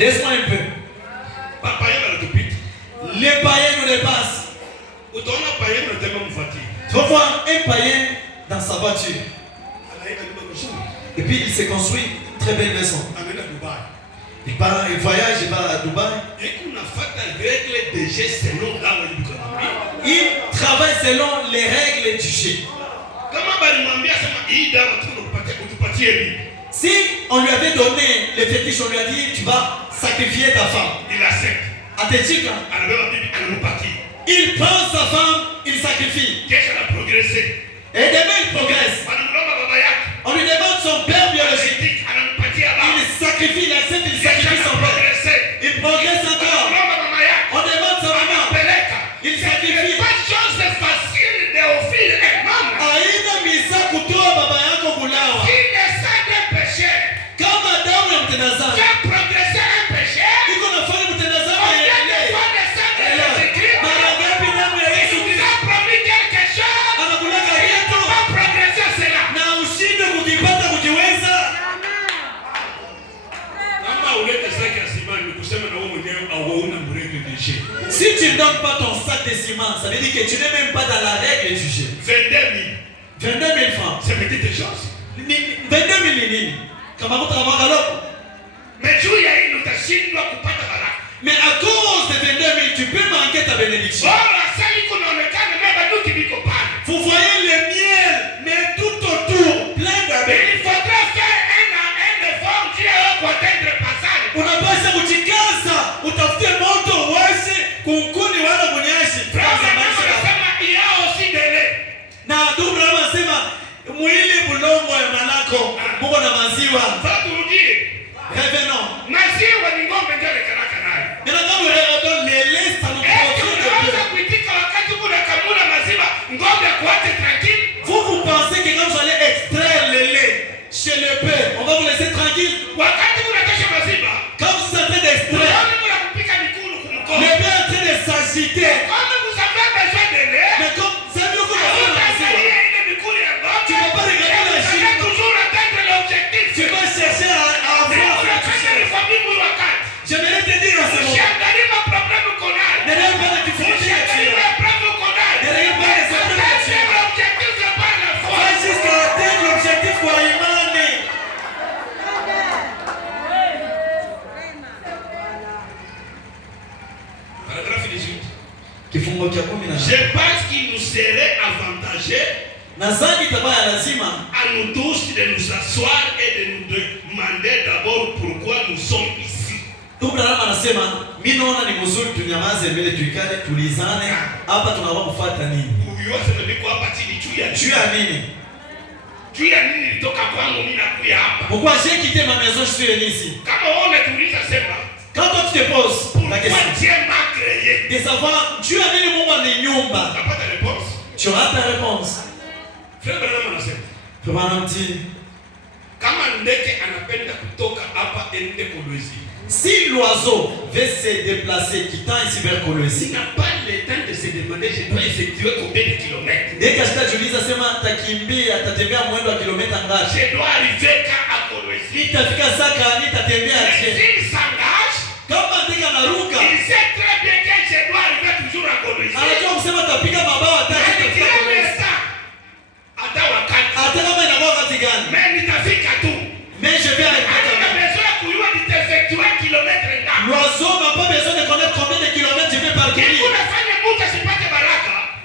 Laisse-moi un peu. Les païens nous dépassent. Tu vas voir un païen dans sa voiture. Et puis il s'est construit une très belle maison. Il voyage, il va à Dubaï. Il travaille selon les règles du jeu. Si on lui avait donné les fétiches, on lui a dit tu vas sacrifier ta femme. Il accepte. Il prend sa femme, il sacrifie. Et demain il progresse. On lui demande son père biologique. Il sacrifie, il accepte, il sacrifie son père. Il progresse encore. On demande sa maman. Il sacrifie. Pas chose facile de offrir un homme. Aina misa kutoa baba yako kulawa. Il essaie de pécher. Kama damu ya mtendazani. Tu as progressé un péché. Iko nafanya mtendazani. Mara ngapi damu ya Yesu Kristo a promis quelque chose. Anakulaka kitu. Pas progresser cela. Na ushinde kukipata kukiweza. Kama ulete sac ya ciment ni kusema na wewe mwenyewe hauna mrege de jeu. Si tu ne donnes pas ton sac de ciment, ça veut dire que tu n'es même pas dans la règle du jeu. 22 000 francs. C'est petite chose. 22 000 nini? Kama kutakama loko. Mais juu ya hii utashindwa kupata baraka. Mais à cause de 22 000, tu peux manquer ta bénédiction. Bora sasa kunaonekana mema duki biko pale. Vous voyez le miel, mais tout autour, plein d'abeilles. Il faudra faire un effort Dieu pour atteindre passage. Unapaswa kujikaza, utafute moto uwashe kunkuni wala kunyashi. Il y a aussi des laits. Na ndugu anasema mwili bulongo ya manako muko na maziwa. Turudie. Revenons. Maziwa ni ngombe ndio lekanaka nayo. Ndio kama leo lele sana unaweza kuitika wakati kuna kamuna maziwa ngombe kuache tranquille. Vous pensez que quand vous allez extraire le lait chez le père, on va vous laisser tranquille? Wakati unatosha maziwa. Quand vous êtes en train d'extraire, le père est en train de s'agiter. Comme vous avez besoin de lait. Mais comme ça veut dire que tu ne vas pas regarder la chine. Toujours atteindre l'objectif. Tu vas chercher à avoir. J'aimerais te dire en ce moment. Ne regarde pas les difficultés que tu as. Ne regarde pas les problèmes que tu as. Va jusqu'à atteindre l'objectif kwa imani. Paragraphe 18. Kifungo cha 10. Je pense qu'il nous serait avantageux nadhani tabaya lazima à nous tous de nous asseoir et de nous demander d'abord pourquoi nous sommes ici. Ndugu Branham anasema mimi naona ni mzuri tunyamaze mbele tuikale tulizane hapa tunaomba kufuata nini? Uyote ndio hapa chini juu ya nini? Juu ya nini nilitoka kwangu mimi nakuja hapa? Pourquoi j'ai quitté ma maison je suis venu ici? Kama wewe unatuuliza sema. Quand toi tu te poses la question Dieu m'a créé. de savoir Dieu a nini Mungu aninyumba. T'as pas ta réponse? Tu auras ta réponse. Frère Branham anasema. Branham dit kama ndege anapenda kutoka hapa ende Kolwezi. Si l'oiseau veut se déplacer quittant ici vers Kolwezi, il n'a pas le temps de se demander je dois effectuer combien de kilomètres. Dès que atajiuliza sema atakimbia atatembea mwendo wa kilomita ngapi? Je dois arriver à Kolwezi. Nitafika saka nitatembea je? Il s'engage. Kama ndege anaruka, il sait très bien que je dois arriver toujours à Kolwezi. Anajua kusema atapiga mabawa tatu kufika Kolwezi. Hata wakati. Hata kama inakuwa wakati gani? Mais nitafika tu. Mais je vais arriver. L'oiseau n'a pas besoin de connaître combien de kilomètres je vais parcourir.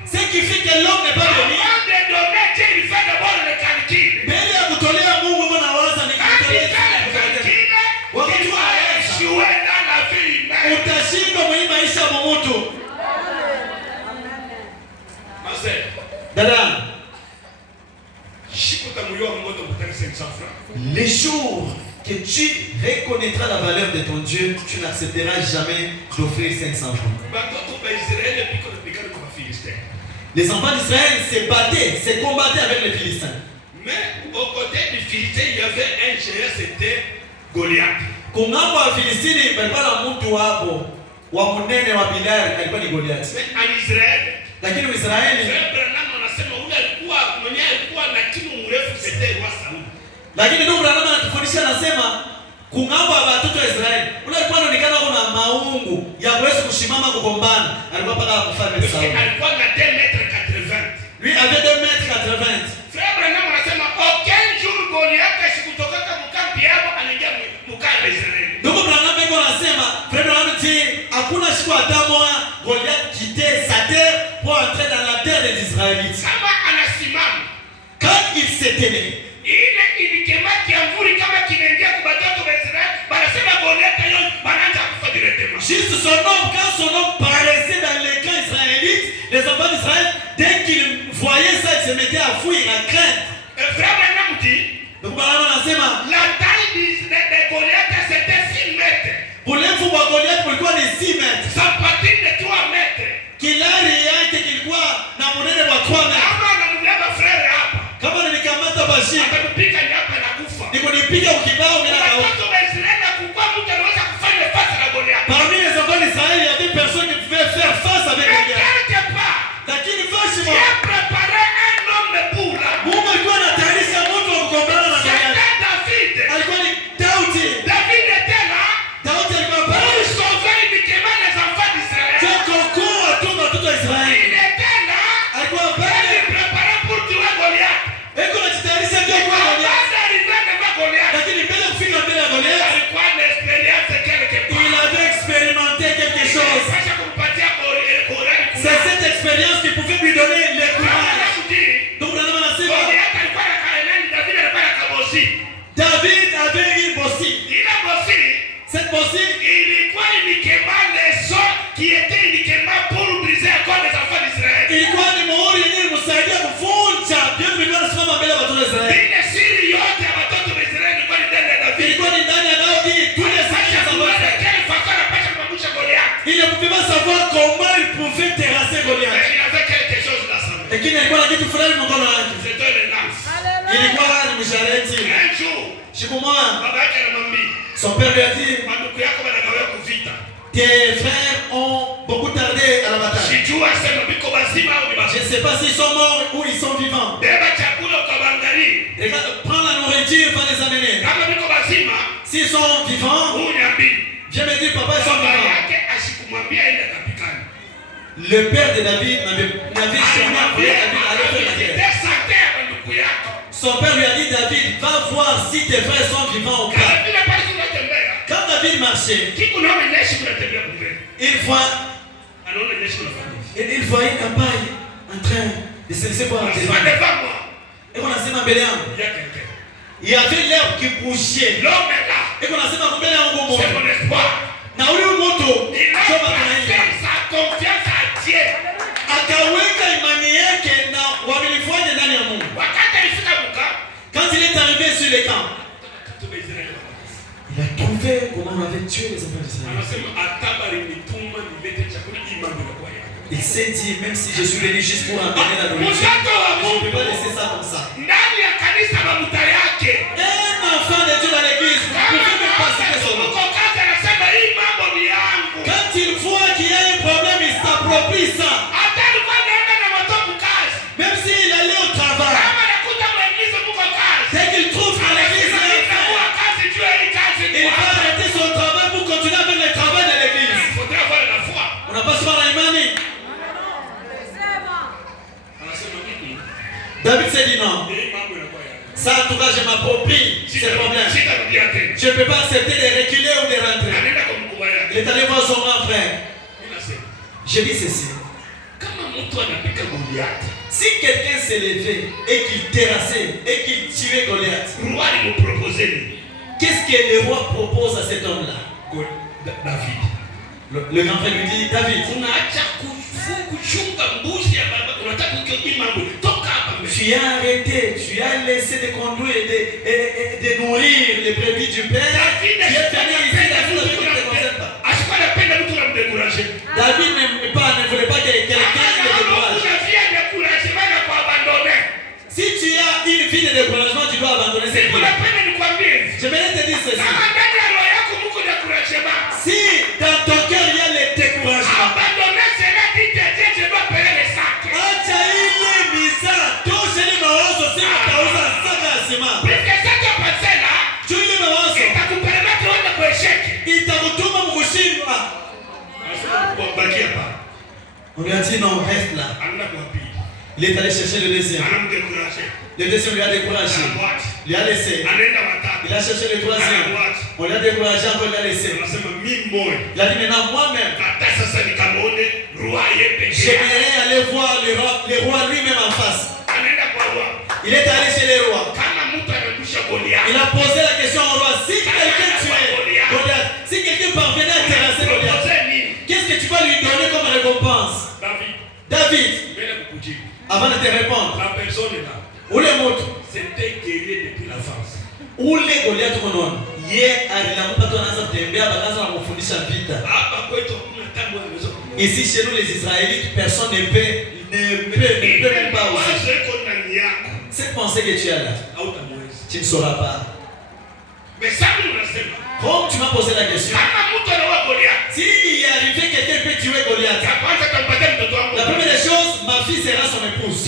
Ce qui fait que l'homme n'est pas venu. Mais il y a kutolea Mungu mwana waza ni kutolea. Wakati utashindwa mwenye maisha ya mtu. Dada. Les jours que tu reconnaîtras la valeur de ton Dieu, tu n'accepteras jamais d'offrir 500 francs. Les enfants d'Israël se battaient, se combattaient avec les Philistins. Mais au côté des Philistins, il y avait un géant, c'était Goliath. Kungambo wa Filistini balikuwa na mtu wapo wa munene wa Bilali alikuwa ni Goliath. En Israël, lakini Israeli lakini ndugu Branham anatufundisha anasema Kungamba watoto wa Israeli. Ulikuwa unaonekana kuna maungu ya kuweza kushimama kugombana. Alikuwa paka kufanya sawa. Alikuwa na 2 m 80. Lui avait 2 m 80. Frère Branham anasema aucun jour Goliath asikutoka mkambi hapo anaingia mkambi Israeli. Ndugu Branham yuko anasema, Frère Branham dit hakuna siku hata moja Goliath quittait sa terre pour entrer dans la terre des Israélites. Kama anasimama, quand il s'est tenu, ile ilikemaki amvuri kama kinaingia kwa watoto wa Israeli, banasema Goliath hiyo banaanza kufa directement. Juste son nom, quand son nom paraissait dans les camps israélites, les enfants d'Israël, dès qu'ils voyaient ça, ils se mettaient à fuir, à craindre. Frère Branham dit, donc Branham anasema la taille de Goliath c'était 6 mètres. Urefu wa Goliath ulikuwa ni 6 mètres. Sa patine de 3 mètres. Kilari yake kilikuwa na munene wa 3 mètres. Kama anamleba frère hapa, kama nilikamata bashi atakupiga hapa na kufa. Nikunipiga ukibao mimi na watoto wa Israeli kukua mtu anaweza kufanya face na Goliath. Parmi les enfants d'Israël, il y avait personne qui pouvait faire face avec Goliath. Lakini Vashimo a préparé un homme pour la. Mungu alikuwa anatayarisha mtu wa kugombana na Goliath. David. Alikuwa ni Daudi. David était là. Daudi alikuwa pale. Pour sauver uniquement les enfants d'Israël. Kwa watoto wa Israeli. Il était là. Alikuwa pale. Il préparait pour tuer Goliath. Eko anajitayarisha ndio kwa Goliath. Lakini mbele kufika mbele ya Goliath, alikuwa na experience quelque part. Il avait expérimenté quelque chose. C'est cette expérience qui pouvait lui donner le courage. Donc Branham anasema David avait une bossie. Cette bossie ilikuwa uniquement les sons qui étaient uniquement pour briser encore les enfants d'Israël. Ilikuwa ni muhuri yenyewe msaidia kuvunja vyote vilivyokuwa vinasimama mbele ya watoto wa Israeli. Ile siri yote ya watoto wa Israeli ilikuwa ni ndani ya David. Ilikuwa ni ndani ya Daudi. Tous les sages savaient quelle façon anapaswa kumangusha Goliath. Il ne pouvait pas savoir comment il pouvait terrasser Goliath. Il avait quelque chose dans sa main. Lakini alikuwa na kitu fulani mkono wake. C'était une lance. Ilikuwa ni mshareti. Un jour, siku moja baba yake anamwambia, son père lui a dit, mandugu yako wanagawa kuvita. Tes frères ont beaucoup tardé à la bataille. Sijua sema biko bazima au ni Je ne sais pas s'ils sont morts ou ils sont vivants. Beba chakula ukabangalie. Prends la nourriture, va les amener. Kama biko bazima, s'ils sont vivants, viens me dire papa, ils sont vivants. Le père de David n'avait sûrement vu David aller faire la guerre. Son père lui a dit, David, va voir si tes frères sont vivants ou pas. Quand David marchait, il voyait un paille en train de se laisser voir devant. Et on a dit, il y avait l'herbe qui bougeait. L'homme est là. Et on a dit, c'est mon espoir. Na ule moto il a sa confiance à Dieu. Akaweka imani yake na uaminifu wake ndani ya Mungu. Wakati alifika Buka, quand il est arrivé sur le camp, il a trouvé comment on avait tué les enfants d'Israël. Il s'est dit, même si je suis venu juste pour amener la nourriture, je ne peux pas laisser ça comme ça. Un enfant de Dieu dans l'église, vous pouvez me passer son nom. Quand il voit qu'il y a un problème, il s'approprie ça. Même s'il allait au travail, dès qu'il trouve à l'église, il va arrêter son travail pour continuer avec le travail de l'église. On n'a pas souvent la imani. David s'est dit non. Ça, en tout cas, je m'approprie ce problème. Je ne peux pas accepter de reculer ou de rentrer. Il est allé voir son grand frère. Je dis ceci. Si quelqu'un s'est levé et qu'il terrassait et qu'il tirait Goliath, qu'est-ce que le roi propose à cet homme-là? David. Le grand frère lui dit, David, tu as arrêté, tu as laissé de conduire et de nourrir les brebis du père. Tu es venu ici, David ne te concerne pas. David ne voulait pas que quelqu'un le décourage. Si tu as une vie de découragement, tu dois abandonner cette vie. Je vais te dire ceci. Si dans ton cœur il y a le découragement, On lui a dit non, reste là. Il est allé chercher le deuxième. Le deuxième lui a découragé. Il lui a laissé. Il a cherché le troisième. On lui a découragé, encore il l'a laissé. Il a dit maintenant moi-même, j'aimerais aller voir le roi lui-même en face. Il est allé chez les rois. Il a posé la question au roi. Si quelqu'un tuait Goliath, si quelqu'un parvenait à terrasser Goliath, qu'est-ce que tu vas lui donner comme récompense? David, avant de te répondre, la personne là, où les mots? C'était guéri depuis la France. Où les Goliath konon? Ye alilamuka tu anaanza kutembea bakaanza kumfundisha vita. Ici chez nous les Israélites, personne ne peut même pas oser. Cette pensée que tu as là, tu ne sauras pas. Mais ça nous le sait. Comme tu m'as posé la question, si il est arrivé quelqu'un peut tuer Goliath, la première des choses, ma fille sera son épouse.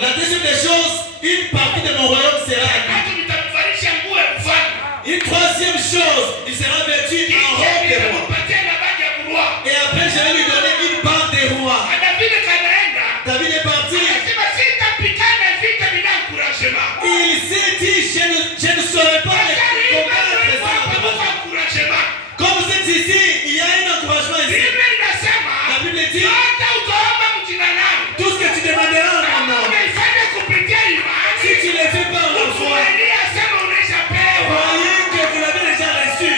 La deuxième des choses, une partie de mon royaume sera à lui. Une troisième chose, il sera vêtu en robe de roi. Et après, je vais lui donner une bande de roi. David est parti. Il s'est dit, je ne saurais pas les combattre. Comme vous êtes ici, il y a un encouragement ici. La Bible dit, tout ce que tu demanderas en mon nom, si tu le fais par la foi, croyez que vous l'avez déjà reçu.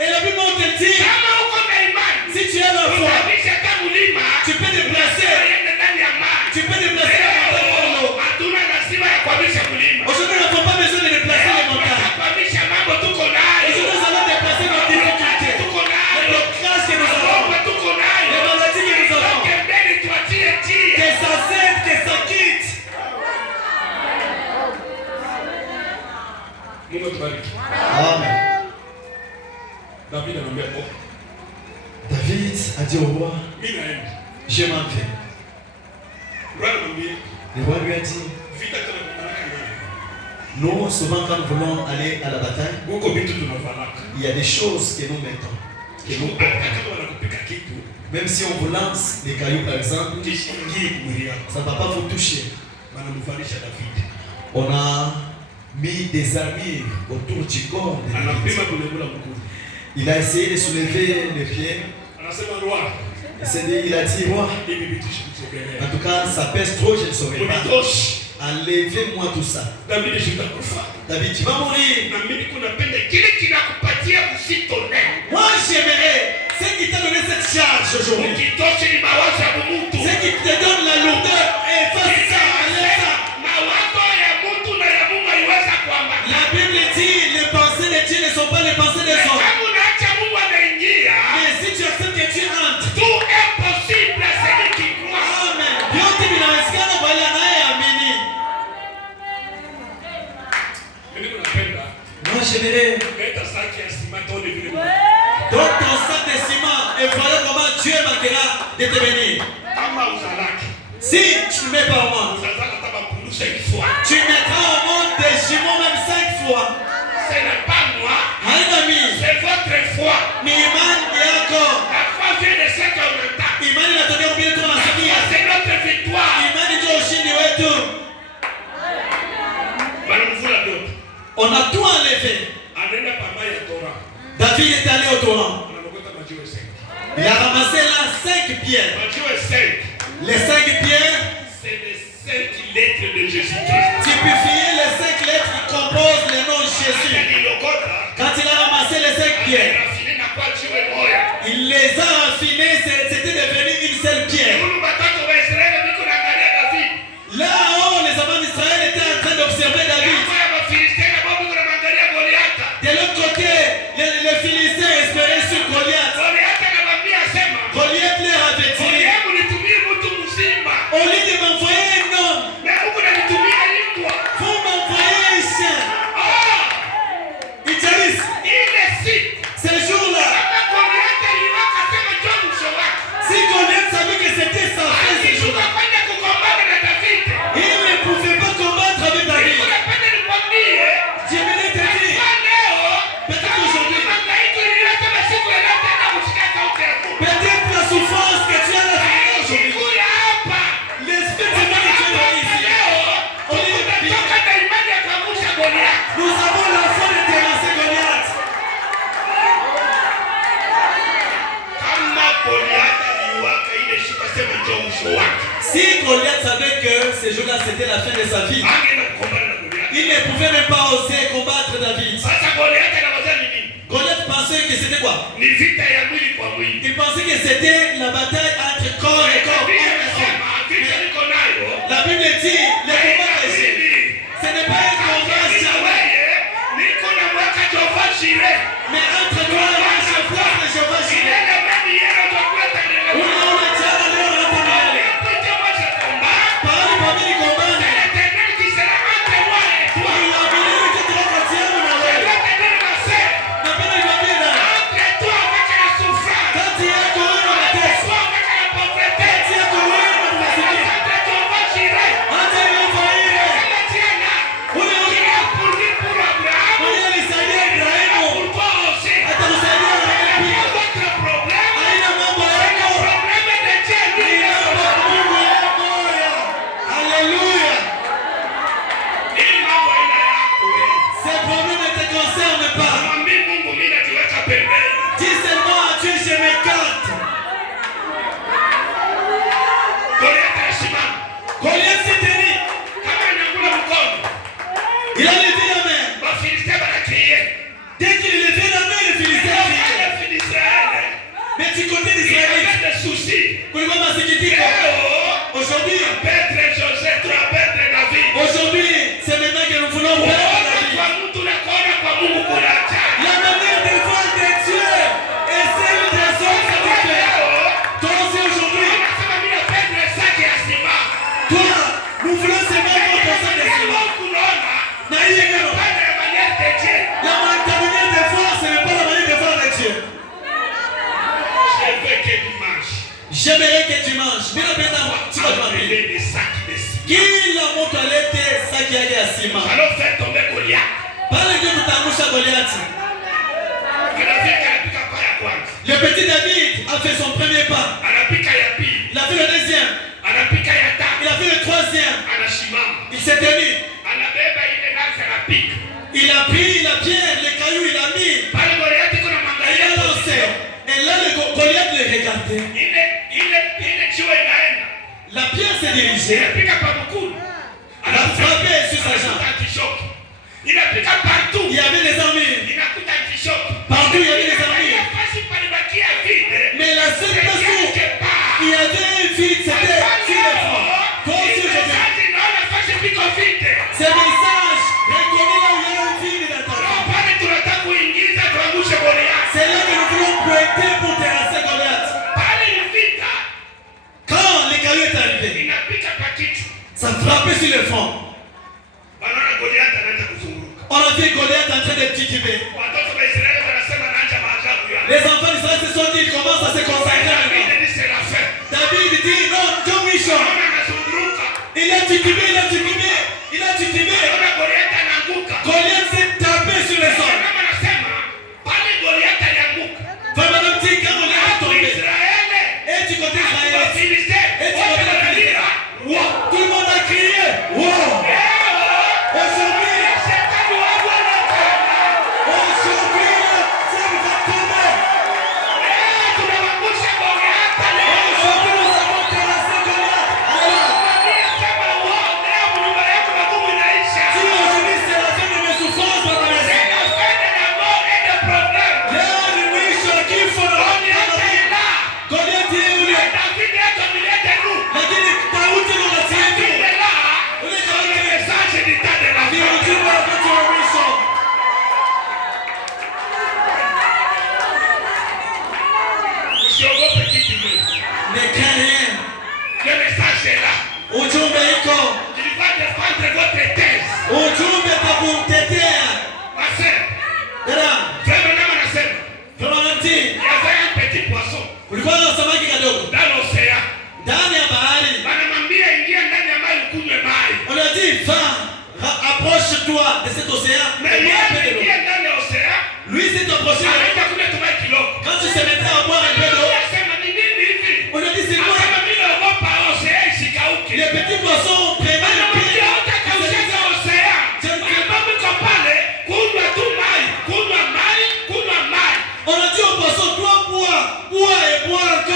Et la Bible te dit, si tu as la foi, tu peux déplacer. Tu peux déplacer la montagne pour l'eau. Aujourd'hui, nous n'avons pas besoin de déplacer les montagnes. Aujourd'hui, nous allons déplacer nos difficultés, les blocages que nous avons, les maladies que nous avons. Que ça cède, que ça quitte. Amen. David a dit au roi, je m'en vais. Le roi lui a dit, nous, souvent quand nous voulons aller à la bataille, il y a des choses que nous mettons, que nous portons. Même si on vous lance les cailloux par exemple, ça ne va pas vous toucher. On a mis des armures autour du corps de David. Il a essayé de soulever les pieds. Il a dit, roi, en tout cas, ça pèse trop, je ne saurais pas. Enlevez-moi tout ça. David, tu vas mourir. Moi, j'aimerais, c'est qui t'a donné cette charge aujourd'hui. C'est qui te donne la lourdeur. Et fais ça, enlève ça. La Bible dit, les pensées de Dieu ne sont pas les pensées des hommes. Mais si tu acceptes que tu entres, tout est possible à celui qui croit. Amen. Yote vinawezekana kwa yule anayeamini. Moi j'aimerais donc ton sac de ciment et voilà comment Dieu manquera de te bénir. Si tu ne mets pas au monde, tu mettras au monde des jumeaux même 5 fois. Ce n'est pas moi, c'est votre foi. Ni imani yako. La foi vient de ce qu'on entend. Imani inatokea kupitia tunasikia. C'est notre victoire. Imani ndio ushindi wetu. On a tout enlevé. David est allé au torrent. Il a ramassé là 5 pierres. Les 5 pierres, c'est les 5 lettres de Jésus-Christ. Typifier les 5 lettres qui composent le nom de Jésus. Quand il a ramassé les 5 pierres, il les a raffinées, c'était devenu une seule pierre. Là-haut, les enfants d'Israël étaient en train d'observer David. De l'autre côté, les Philistins espéraient sur Goliath. Goliath leur avait dit, au lieu de m'envoyer un homme, vous m'envoyez un chien. Il dit, c'est le jour ces jours-là, c'était la fin de sa vie. Il ne pouvait même pas oser combattre David. Goliath pensait que c'était quoi? Il pensait que c'était la bataille entre corps et corps. La Bible dit, le combat est ce n'est pas un combat Jireh. Mais entre toi et moi, je vois que je vois Jireh. Aujourd'hui, c'est maintenant que nous voulons perdre David. La manière de voir de Dieu et celle des hommes, c'est différent. Toi aussi aujourd'hui, toi, nous voulons seulement notre sang de ciment. La manière de voir, ce n'est pas la manière de voir de Dieu. J'aimerais que tu manges. Bila penda tu vas manger. Kila mtu alete saki yake ya sima. Alors faire tomber Goliath. Pale ndio tutaangusha Goliath. Le petit David a fait son premier pas. Il a fait le deuxième. Il a fait le troisième. Il s'est tenu. Il a pris la pierre, les cailloux, il a mis. Il a lancé. Et là, le Goliath le regardait. La pierre s'est dirigée. Elle a frappé sur sa jambe. Il y avait des armures. Partout il y avait des armures. Mais la seule place où il y avait un vide, c'était sur le front. Toi aussi aujourd'hui. Ce message reconnaît là où il y a un vide dans ta vie. C'est là que nous voulons pointer pour terrasser Goliath. Quand les cailloux est arrivé, ça frappait sur le front. On a vu Goliath en train de tituber. Les enfants d'Israël se sont dit, ils commencent à se consacrer maintenant. David dit, non, John Michon. Il a titubé, il a titubé, il a titubé. Goliath s'est tapé sur le sol. Vraiment, le petit quand Goliath est tombé. Et du côté israélien. Et du côté israélien. Tout le monde a crié. Wow. Aujourd'hui, approche-toi de cet océan. Lui s'est approché. Quand tu se mettais à boire un peu d'eau, on lui dit c'est quoi? Les petits poissons prenaient le pied. On a dit aux poissons, toi bois et bois.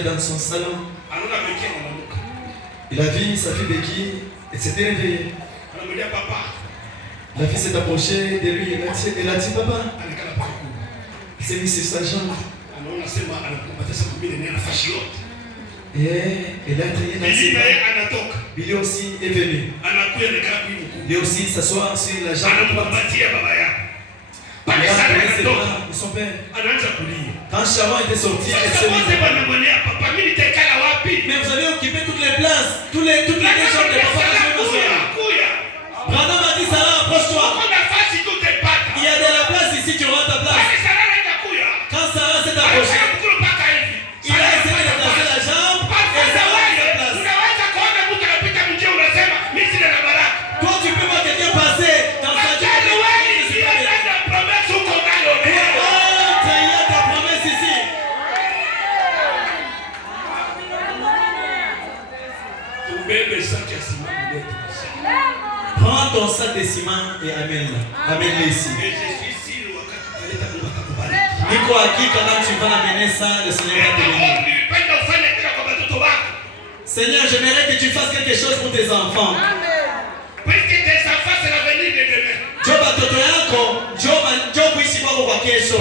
entré dans son salon. Il a vu sa fille Becky et s'était réveillée. La fille s'est approchée de lui. Elle a dit papa. Il s'est mis sur sa jambe. Et elle a entraîné dans ses bras. Billy aussi est venu. Il est aussi s'asseoir sur la jambe droite. Il a entraîné ses bras de son père. Quand Sharon était sorti, elle s'est mise. Mais vous avez occupé toutes les places, toutes les chambres de papa. Brandon m'a dit Sarah, approche-toi. Il y a de la place ici, tu auras ta place. Quand Sarah s'est approchée, il a essayé de placer la jambe et Sarah a pris la place. Toi, tu peux voir quelqu'un passer dans sa jambe. Il y a ta promesse ici. Prends ton sac de ciment et amène-le ici. Niko hakika quand tu vas l'amener ça, le Seigneur va te bénir. Seigneur, j'aimerais que tu fasses quelque chose pour tes enfants. Job atoto yako, Job kuishi kwako kwa kesho.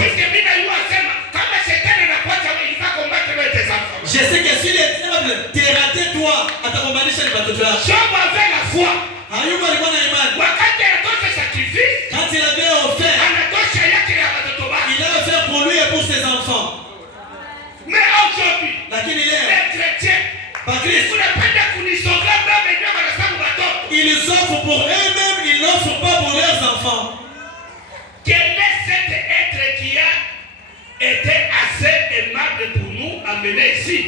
Je sais que si les diables te raté toi, atakombanisha ni watoto yako. Job avait la foi. Ayubu alikuwa na imani. Wakati anatosha sacrifice, quand il avait offert, anatosha yake ya watoto wake. Il a offert pour lui et pour ses enfants. Mais aujourd'hui, lakini leo les chrétiens, ils offrent pour eux-mêmes, ils n'offrent pas pour leurs enfants. Quel est cet être qui a été assez aimable pour nous amener ici?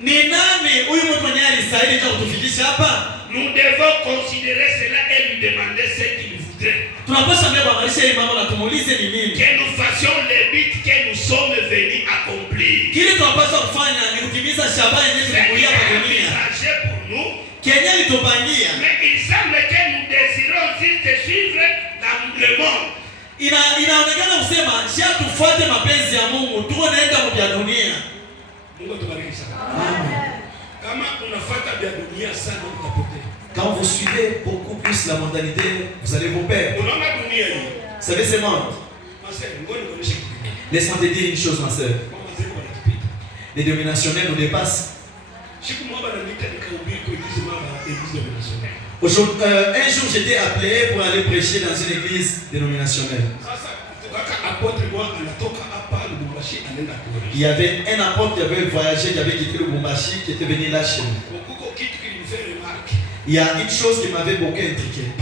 Ni nani huyu mtu mwenye alistahili kutufikisha hapa? Nous devons considérer cela et lui demander ce qu'il voudrait. Tunapaswa ndio kuangalia hii mambo na tumuulize ni nini. Que nous fassions les buts que nous sommes venus accomplir. Kile tunapaswa kufanya ni kutimiza shabaha yenyewe tulikuja hapa dunia. Pour nous, Kenya litupangia. Mais il semble que nous désirons juste suivre le monde. Inaonekana kusema sha tufuate mapenzi ya Mungu, tuwe naenda kwa dunia. Mungu atubariki sana. Amen. Kama unafuata vya dunia sana utapotea. Quand vous suivez beaucoup plus la mondanité, vous allez vous perdre. Unaona dunia hii. Vous savez ce monde. Laisse-moi te dire une chose, ma soeur. Les dominationnels nous dépassent. Aujourd'hui, un jour j'étais appelé pour aller prêcher dans une église dénominationnelle. Il y avait un apôtre qui avait voyagé, qui avait quitté le Lubumbashi, qui était venu là chez nous. Il y a une chose qui m'avait beaucoup intrigué.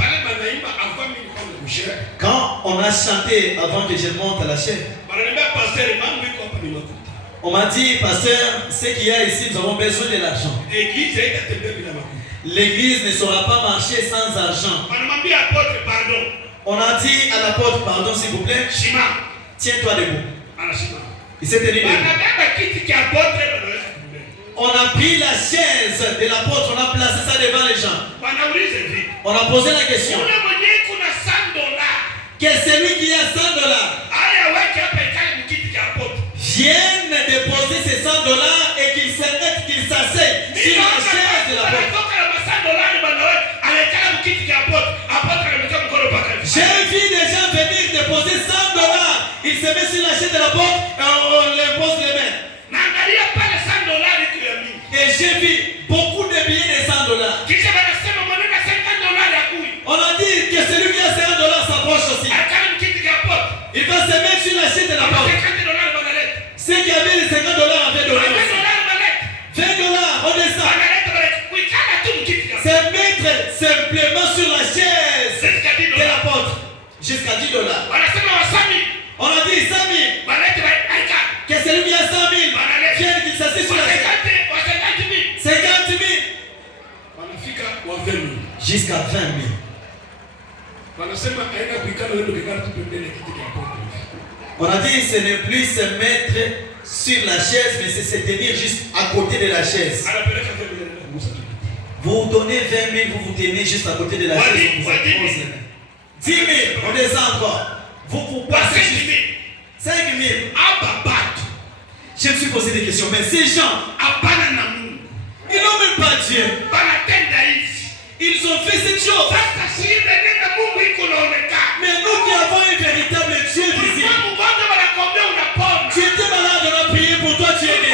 Quand on a chanté avant que je monte à la chaîne, on m'a dit, pasteur, ce qu'il y a ici, nous avons besoin de l'argent. L'église ne saura pas marcher sans argent. On a dit à l'apôtre, pardon s'il vous plaît, tiens-toi debout. Il s'est tenu debout. On a pris la chaise de l'apôtre, on a placé ça devant les gens. On a posé la question. Que celui qui a $100 vienne déposer ces $100 et qu'il s'asseye sur la chaise de l'apôtre. J'ai vu des gens venir déposer $100. Il se met sur la chaise de l'apôtre et on les pose les mains. Et j'ai vu beaucoup de billets de $100. On a dit que celui qui a $100 s'approche aussi. Il va se mettre sur la chaise de l'apôtre. Ceux qui avaient les $50 avaient donné. $20, on descend. C'est mettre simplement sur la chaise de l'apôtre. Jusqu'à $10. On a dit 100 000. Que celui qui a 100 000 vienne qu'il s'assied sur la chaise. 50 000. Jusqu'à 20 000. On a dit ce n'est plus se mettre sur la chaise, mais c'est se tenir juste à côté de la chaise. Vous donnez 20 000, vous vous tenez juste à côté de la chaise. 10 000, on descend encore. Vous passez juste 5 000. Je me suis posé des questions, mais ces gens, ils n'ont même pas Dieu. Ils ont fait cette chose. Mais nous qui avons un véritable Dieu visible. Tu étais malade, on a prié pour toi, tu es guéri.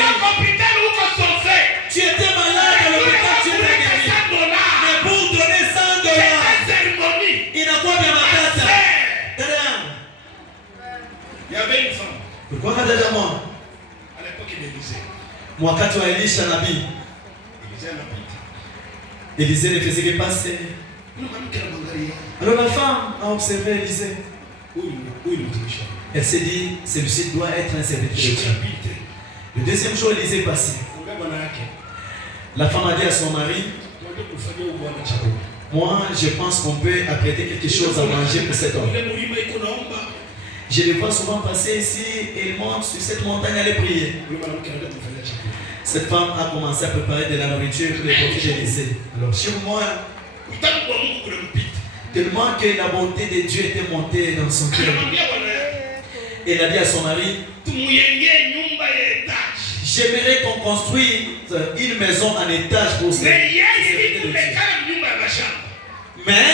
Tu étais malade à l'hôpital, tu es guéri. Mais pour donner $100, il n'a pas bien ma tête. Il y avait une femme. Pourquoi dada moi? À l'époque d'Élisée. Moi, quand tu as Elisha Nabi, Élisée ne faisait que passer. Alors la femme a observé Élisée. Elle s'est dit, celui-ci doit être un serviteur de Dieu. Le deuxième jour, Élisée est passé. La femme a dit à son mari, moi, je pense qu'on peut apprêter quelque chose à manger pour cet homme. Je les vois souvent passer ici et ils montent sur cette montagne à aller prier. Cette femme a commencé à préparer de la nourriture pour les prophètes d'Élisée. Alors sur moi, tellement que la bonté de Dieu était montée dans son cœur. Elle a dit à son mari, j'aimerais qu'on construise une maison en étage pour ces serviteurs de Dieu. Mais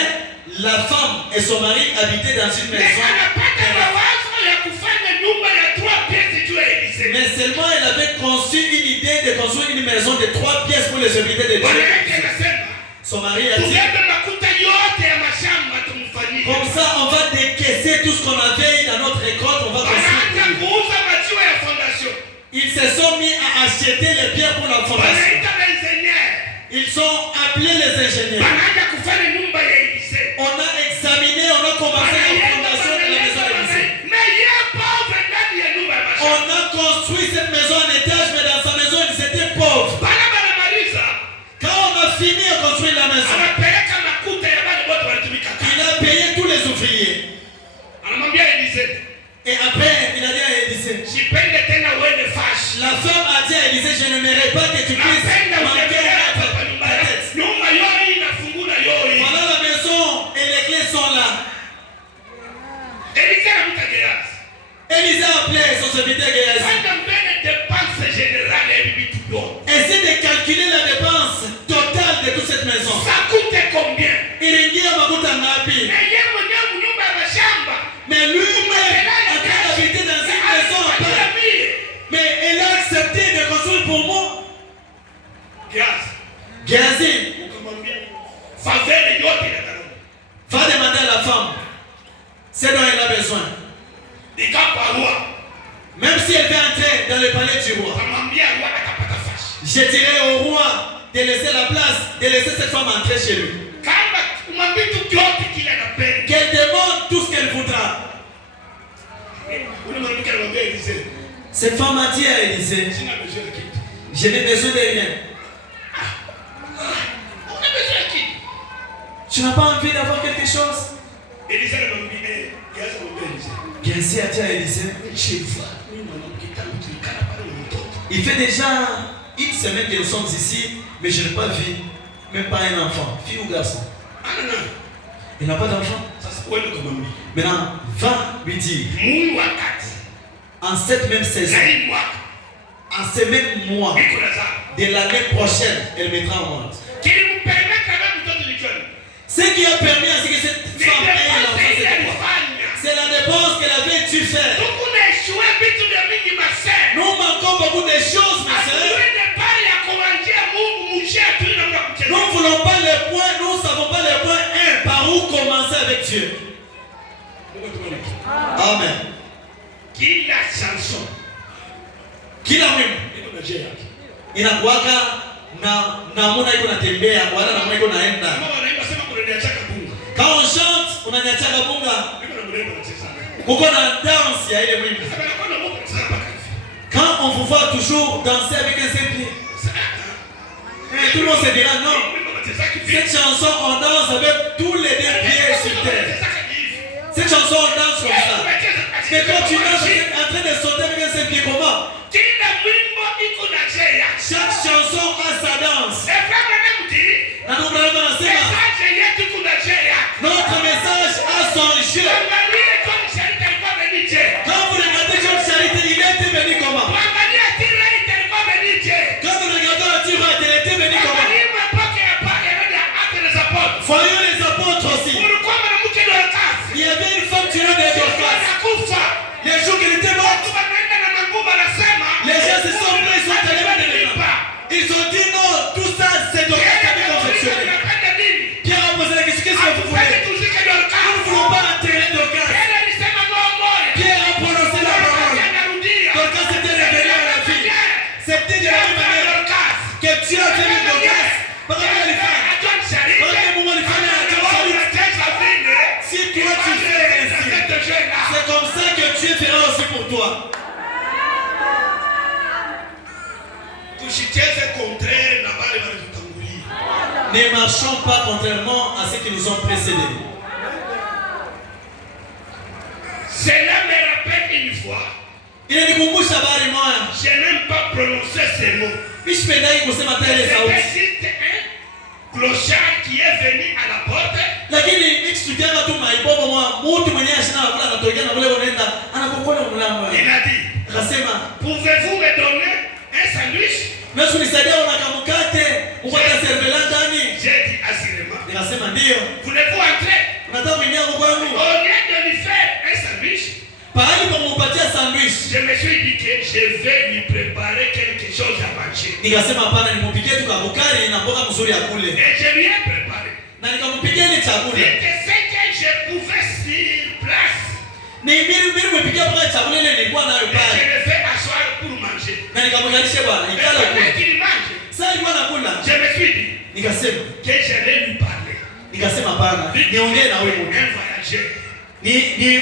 la femme et son mari habitaient dans une maison. Mais seulement elle avait conçu une idée de construire une maison de 3 pièces pour les serviteurs de Dieu. Son mari a dit, comme ça on va décaisser tout ce qu'on avait dans notre récolte, on va construire. Ils se sont mis à acheter les pierres pour la fondation. Ils ont appelé les ingénieurs. On a examiné, on a commencé la fondation de la maison d'Élisée. On a construit cette maison en étage, mais dans sa maison, ils étaient pauvres. Quand on a fini de construire la maison, il a payé tous les ouvriers. Et après, il a dit à Élisée, la femme a dit à Élisée, je n'aimerais pas que tu puisses manquer ta tête. Voilà la maison et les clés sont là. Élisée a appelé son serviteur Géasi. Essaie de calculer la dépense totale de toute cette maison. Ça coûtait combien? Mais lui-même a habité dans une maison à part. Mais elle a accepté de construire pour moi. Géasi, va demander à la femme ce dont elle a besoin. Même si elle veut entrer dans le palais du roi, je dirais au roi de laisser la place, de laisser cette femme entrer chez lui. Qu'elle demande tout ce qu'elle voudra. Cette femme a dit à Élisée, je n'ai besoin de rien. Tu n'as pas envie d'avoir quelque chose? Géasi a dit à Élisée, il fait déjà une semaine que nous sommes ici, mais je n'ai pas vu, même pas un enfant, fille ou garçon. Il n'a pas d'enfant. Maintenant, va lui dire, en cette même saison, en ce même mois de l'année prochaine, elle mettra au monde. Ce qui a permis à ce que cette femme ait un enfant, c'est la dépense qu'elle avait dû faire. Nous manquons beaucoup de choses, mes sœurs. Nous ne voulons pas les points, nous ne savons pas les points 1 par où commencer avec Dieu. Amen. Kila mwimbo inakuwaka na namuna iko natembea wala namuna iko naenda. Quand on chante, unanyachaka bunga. Kuko na danse ya ile mwimbo. Quand on vous voit toujours danser avec un seul pied, tout le monde se dira non. Cette chanson, on danse avec tous les 2 pieds sur terre. Cette chanson, on danse comme ça. Mais quand tu danses, tu es en train de sauter avec un seul pied, comment? Chaque chanson a sa danse. Notre message a son jeu. Quand vous regardez Jean Charité, il était venu comment? Dieu a fait une grâce. Si toi tu fais ainsi, c'est comme ça que Dieu fera aussi pour toi. Ne marchons pas contrairement à ce qui nous ont précédés. Cela me rappelle une fois. Je n'aime pas prononcer ces mots. C'était juste un clochard qui est venu à la porte. Il a dit, pouvez-vous me donner un sandwich? J'ai dit assurément. Voulez-vous entrer? Au lieu de lui faire un sandwich, je me suis dit que je vais lui préparer quelque chose à manger. Et je lui ai préparé. C'était ce que je pouvais sur place. Et je le fais asseoir pour manger. Et pendant qu'il mange, je me suis dit que j'allais lui parler. Un voyageur. Et j'ai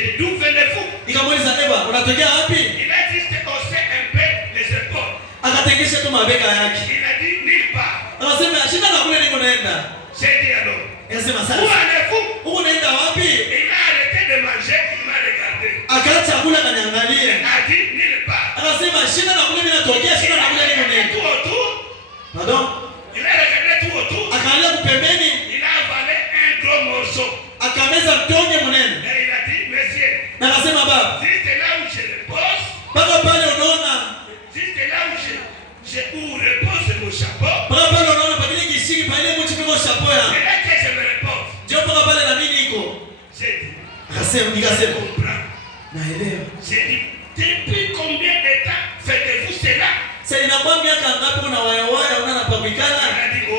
dit, d'où venez-vous? Il a juste haussé un peu les épaules. Il a dit, nulle part. J'ai dit alors, où allez-vous? Il a arrêté de manger, il m'a regardé. Il a dit, nulle part. Il a regardé tout autour. Pardon? Il a regardé tout autour. Il a avalé un gros morceau. Et il a dit, monsieur, juste là où je repose, juste là où je repose mon chapeau, c'est là que je me repose. J'ai dit, je comprends. J'ai dit, depuis combien de temps faites-vous cela? Il a dit, oh,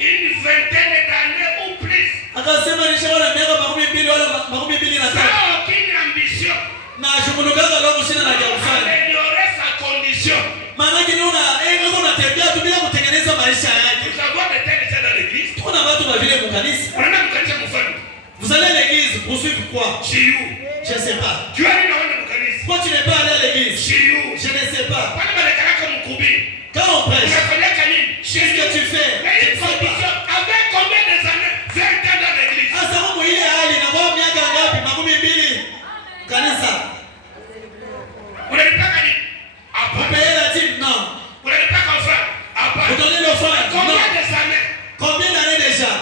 une vingtaine d'années ou plus. Sans aucune ambition. Améliorer sa condition. Nous avons des tels gens dans l'église. Vous allez à l'église pour suivre quoi? Je ne sais pas. Pourquoi tu n'es pas allé à l'église? Je ne sais pas. Quand on prêche, qu'est-ce que tu fais? Avec combien de années? 20 ans dans l'église. Vous n'avez pas gagné? Vous payez la dîme? Non. Vous n'avez pas confrère? Vous donnez l'offrande? Combien Non. d'années? Combien d'années déjà?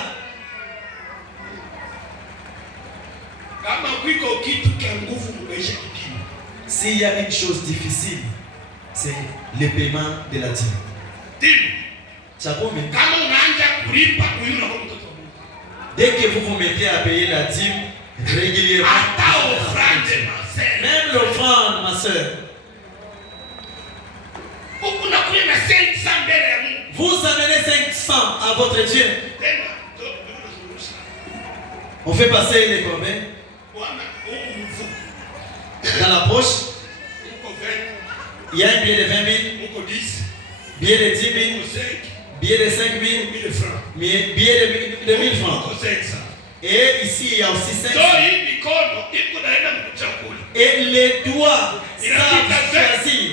S'il y a une chose difficile, c'est le paiement de la dîme. Dès que vous vous mettez à payer la dîme régulièrement, même l'offrande, ma soeur, vous amenez 500 à votre Dieu. On fait passer les combien? Dans la poche, il y a un billet de 20 000, billet de 10 000, billet de 5 000, billet de 1000 francs. Et ici, il y a aussi 500. Et les doigts savent choisir.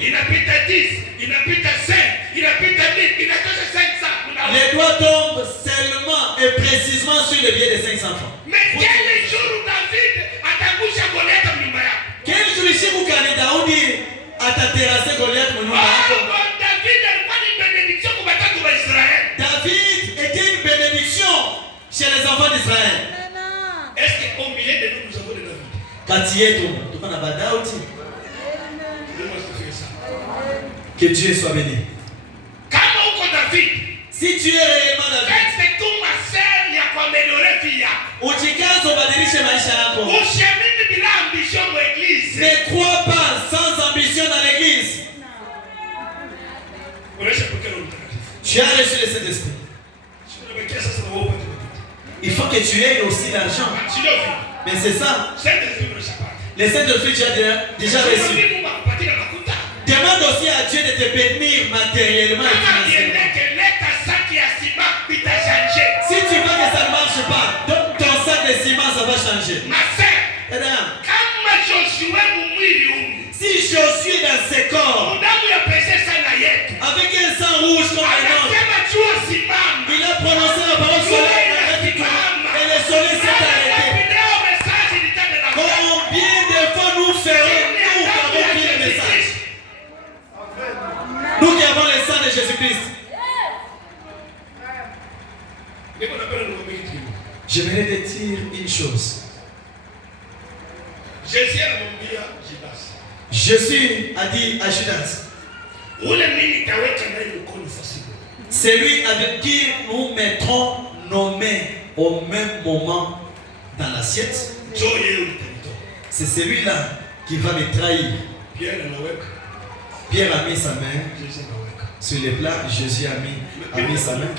Les doigts tombent seulement et précisément sur le billet de 500 francs. Mais quel jour David atagusha Goliath mnyumba yako? Quel jour ici vous gagnez Daudi ataterrasser Goliath mnyumba yako? David alikuwa ni benediction kwa watu wa Israeli. David était une bénédiction chez les enfants d'Israël. Est-ce qu'au milieu de nous, nous avons de David? Kati yetu tuko na Daudi. Que Dieu soit béni. Kama uko David, si tu es réellement David, c'est tout ma sœur ya kuaméliorer vie yako. Ujikaze ubadilishe maisha yako. Usiamini bila ambition kwa église. Ne crois pas sans ambition dans l'église. Tu as reçu le Saint-Esprit. Il faut que tu aies aussi l'argent. Mais c'est ça. Le Saint-Esprit, tu as déjà reçu. Tes Demande aussi à Dieu de te bénir matériellement et financièrement. Si tu veux que ça ne marche pas, donc ton sac de ciment, ça va changer. Si Josué dans ses corps, avec un sang rouge comme un homme, il a prononcé la parole sur la et le soleil s'est arrêté. Combien de fois nous ferons, nous qui avons pris le message, nous qui avons le sang de Jésus-Christ? J'aimerais te dire une chose. Jésus a dit à Judas, c'est lui avec qui nous mettrons nos mains au même moment dans l'assiette. C'est celui-là qui va me trahir. Pierre a mis sa main sur les plats, Jésus a mis sa main.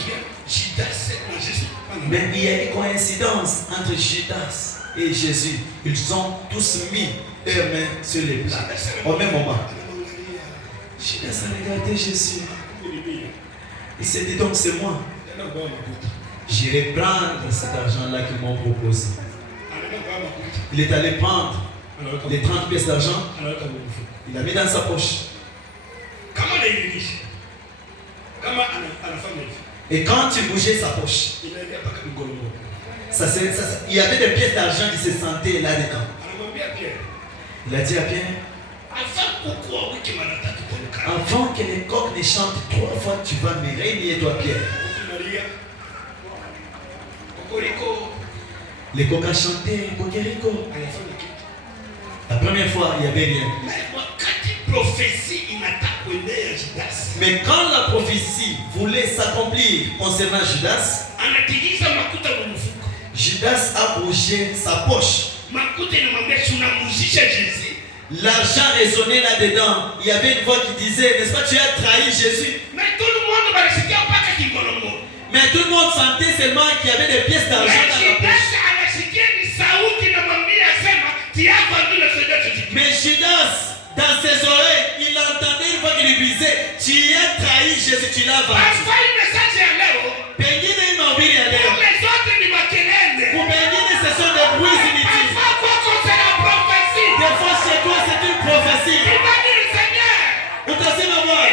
Mais il y a une coïncidence entre Judas et Jésus. Ils ont tous mis leurs mains sur les plats au même moment. Judas a regardé Jésus. Il s'est dit donc c'est moi. J'irai prendre cet argent-là qu'ils m'ont proposé. Il est allé prendre les 30 pièces d'argent. Il l'a mis dans sa poche. Et quand il bougeait sa poche, il y avait des pièces d'argent qui se sentaient là-dedans. Il a dit à Pierre, avant que les coqs ne chantent 3 fois, tu vas me régner, toi Pierre. Les coqs ont chanté, Cocorico. La première fois, il n'y avait rien. Mais quand la prophétie voulait s'accomplir concernant Judas, Judas a bougé sa poche. L'argent résonnait là-dedans. Il y avait une voix qui disait, n'est-ce pas, tu as trahi Jésus. Mais tout le monde sentait seulement qu'il y avait des pièces d'argent dans la poche. Mais Judas, dans ses oreilles, il entendait une voix qui lui disait, tu as trahi Jésus, tu l'as vendu. Pour Pengine, ce sont des bruits inutiles. Des fois chez toi, c'est une prophétie. Utasema Bwana,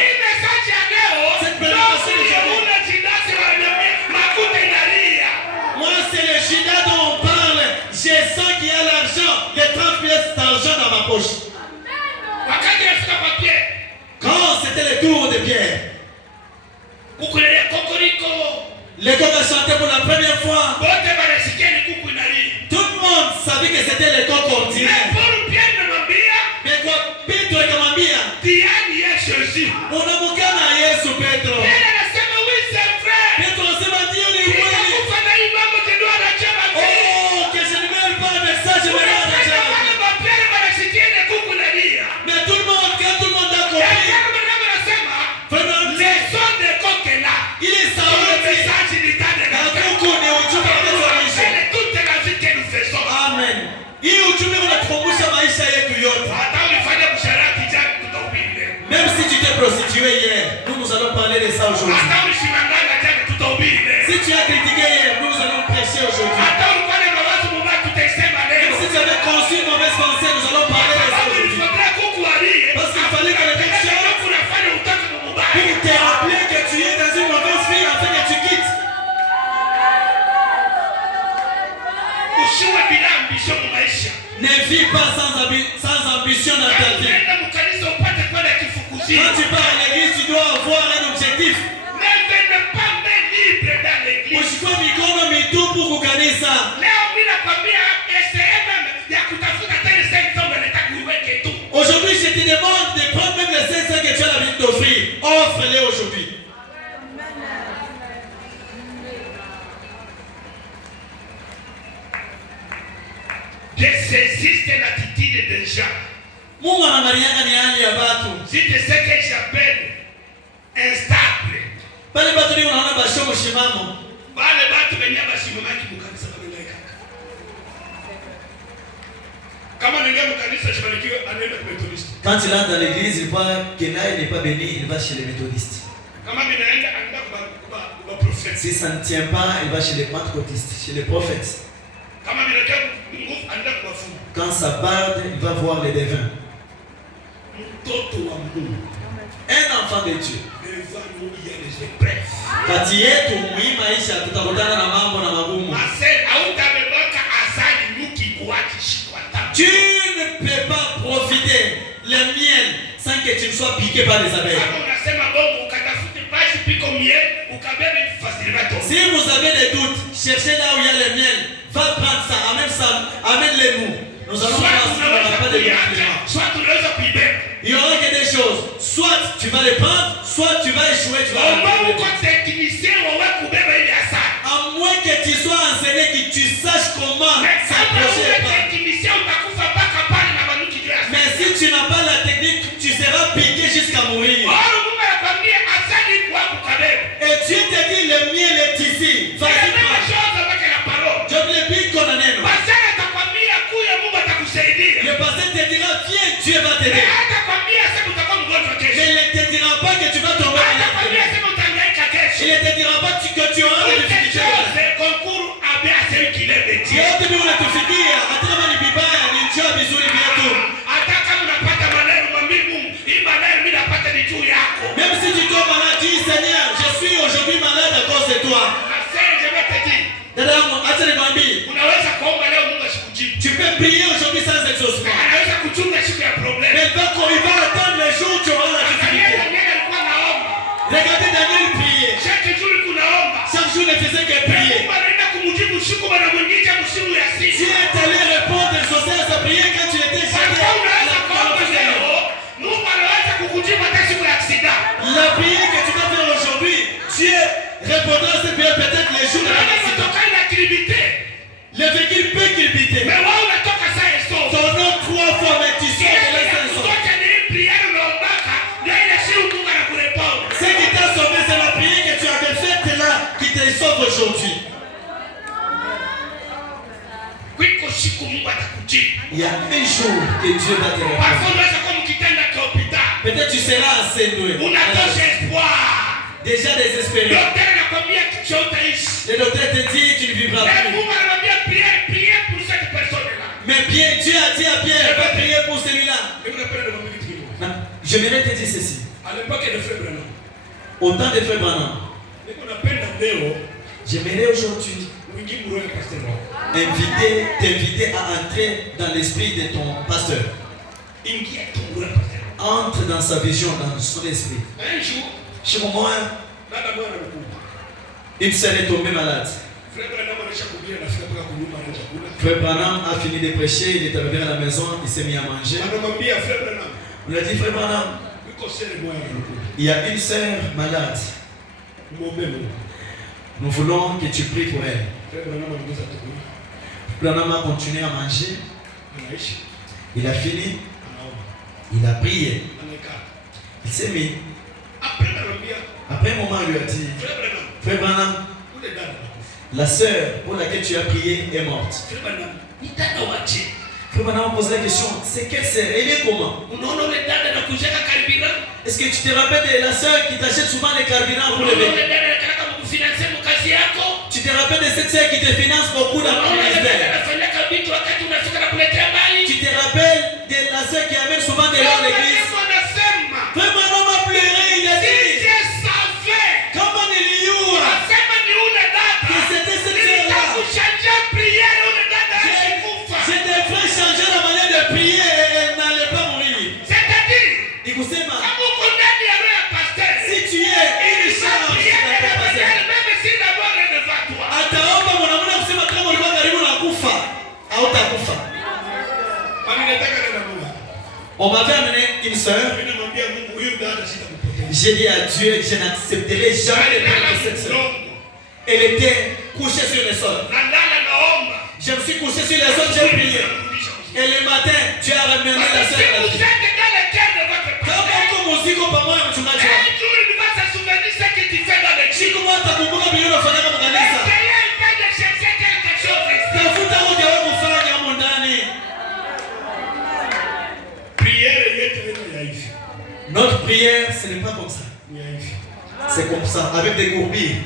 cette prédication d'aujourd'hui, moi c'est le Judas dont on parle. Je sens qu'il y a l'argent, les 30 pièces d'argent dans ma poche. Quand c'était le tour de Pierre, les coqs ont chanté pour la première fois. Tout le monde savait que c'était les coqs ordinaires. Mais quoi, Petro akamwambia, unamkana Yesu Petro. Petro anasema ndio ni kweli. Oh, que je ne mêle pas avec ça, je me rends à Dieu. Mais tout le monde, quand tout le monde a compris, vraiment, il est saoulé. Amen. Hii ujumbe unatukumbusha maisha yetu yote. Même si tu t'es prostitué hier, nous allons parler de ça aujourd'hui. Si tu as critiqué hier, nous allons prêcher aujourd'hui. Même si tu avais conçu une mauvaise pensée, nous allons parler de ça aujourd'hui. Parce qu'il fallait que les gens pour te rappeler que tu es dans une mauvaise vie afin que tu quittes. Ne vis pas sans ambition dans ta vie. Quand tu pars à l'église, tu dois avoir un objectif. Ushikwe mikono mitupu kukanisa. Aujourd'hui, je te demande de prendre même les 500 que tu as l'habitude d'offrir. Offre-les aujourd'hui. De saisir l'attitude des gens. Mungu anangalianga ni hali ya watu. Si tu sais que j'appelle instable. Pale watu ni wanaona bashomo shimamo. Pale watu wenye bashimama kibukanisa kama kaka. Quand il entre dans l'église, il voit que là il n'est pas béni, il va chez les méthodistes. Si ça ne tient pas, il va chez les pentecôtistes, chez les prophètes. Quand ça barde, il va voir les devins. Un enfant de Dieu. Tu ne peux pas profiter le miel sans que tu ne sois piqué par les abeilles. Si vous avez des doutes, cherchez là où il y a le miel. Va prendre ça, amène-les nous. Nous allons voir si on n'aura pas de musulmans. Il y aura que des choses. Soit tu vas les prendre, soit tu vas échouer. Tu vas à moins que tu sois enseigné, que tu saches comment s'approcher. Mais si tu n'as pas la technique, tu seras piqué jusqu'à mourir. Et Dieu te dit le miel est ici. Vas-y, je te pique qu'on en est. Le pasteur te dira viens, Dieu va t'aider. Mais il ne te dira pas que tu vas tomber malade. Il ne te dira pas que tu auras des difficultés. Même si tu tombes malade, dis Seigneur, je suis aujourd'hui malade à cause de toi. Tu peux prier aujourd'hui sans exaucement. Mais il va attendre le jour où tu auras la difficulté. Regardez Daniel prier. Chaque jour ne faisait que prier. Dieu est allé répondre et exaucer à sa prière quand tu étais jeté. La prière que tu vas faire aujourd'hui, Dieu répondra à cette prière peut-être les jours de l'accident. Le véhicule peut culpiter. Ton nom 3 fois, mais tu sors de l'instant. Ce qui t'a sauvé, c'est la prière que tu avais faite là qui te sauve aujourd'hui. Il y a un jour que Dieu va te répondre. Peut-être tu seras assez doué. Déjà désespéré. Le docteur te dit tu ne vivras plus. Mais Dieu a dit à Pierre, va prier pour celui-là. J'aimerais te dire ceci. Au temps de Frère Branham, j'aimerais aujourd'hui t'inviter à entrer dans l'esprit de ton pasteur. Entre dans sa vision, dans son esprit. Chez moi, il serait tombé malade. Frère Branham a fini de prêcher, il est arrivé à la maison, il s'est mis à manger. On lui a dit, Frère Branham, il y a une sœur malade. Nous voulons que tu pries pour elle. Frère Branham a continué à manger. Il a fini. Il a prié. Il s'est mis. Après un moment, il lui a dit, Frère Branham, la sœur pour laquelle tu as prié est morte. Frère Branham pose la question, c'est quelle sœur? Elle est comment? Est-ce que tu te rappelles de la sœur qui t'achète souvent les carburants pour le véhicule? Tu te rappelles de cette sœur qui te finance beaucoup dans ton ministère? Tu te rappelles de la sœur qui amène souvent de l'or à l'église? Frère Branham a pleuré, il a dit, comment il y a que c'était cette sœur-là? Je devrais changer la manière de prier et elle n'allait pas mourir. Si tu es une charge, ataomba mwanamume kusema kama ulikuwa karibu na kufa hautakufa. On m'avait amené une sœur. J'ai dit à Dieu, je n'accepterai jamais de perdre cette sœur. Elle était couchée sur le sol. Je me suis couché sur le sol, j'ai prié. Et le matin, Dieu a ramené la sœur. prière, ce n'est pas comme ça. C'est comme ça, avec des gourbilles.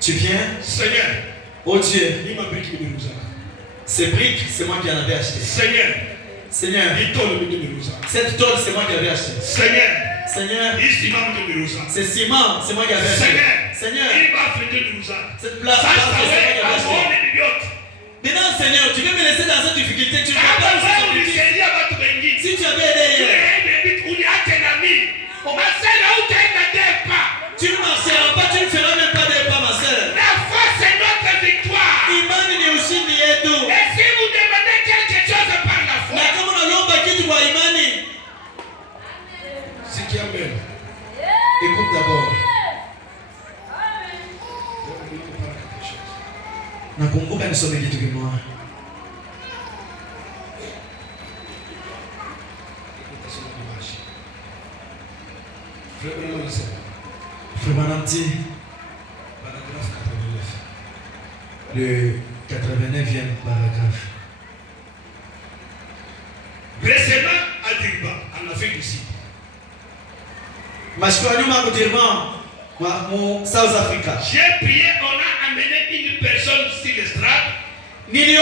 Tu viens. Seigneur. Oh Dieu. Ces briques, c'est moi qui en avais acheté. Seigneur. Seigneur. Cette tôle, c'est moi qui avais acheté. Seigneur. Seigneur. C'est ciment, c'est moi qui avais acheté. Seigneur. Cette place, c'est moi qui avais acheté. Maintenant, Seigneur, tu veux me laisser dans cette difficulté. Tu ne vas pas me laisser. Si tu avais aidé, tu ne marcheras pas, tu ne feras même pas des pas, ma soeur. La foi, c'est notre victoire. Imani ni ushindi yetu. Et si vous demandez quelque chose par la foi, na kama unalomba kitu kwa imani, c'est qui amen. Écoute d'abord. Nakumbuka nisome kitu kimoja. Le 89e paragraphe. Récemment à Dirba, en Afrique du Sud. South Africa. J'ai prié, on a amené une personne sur l'estrade. Et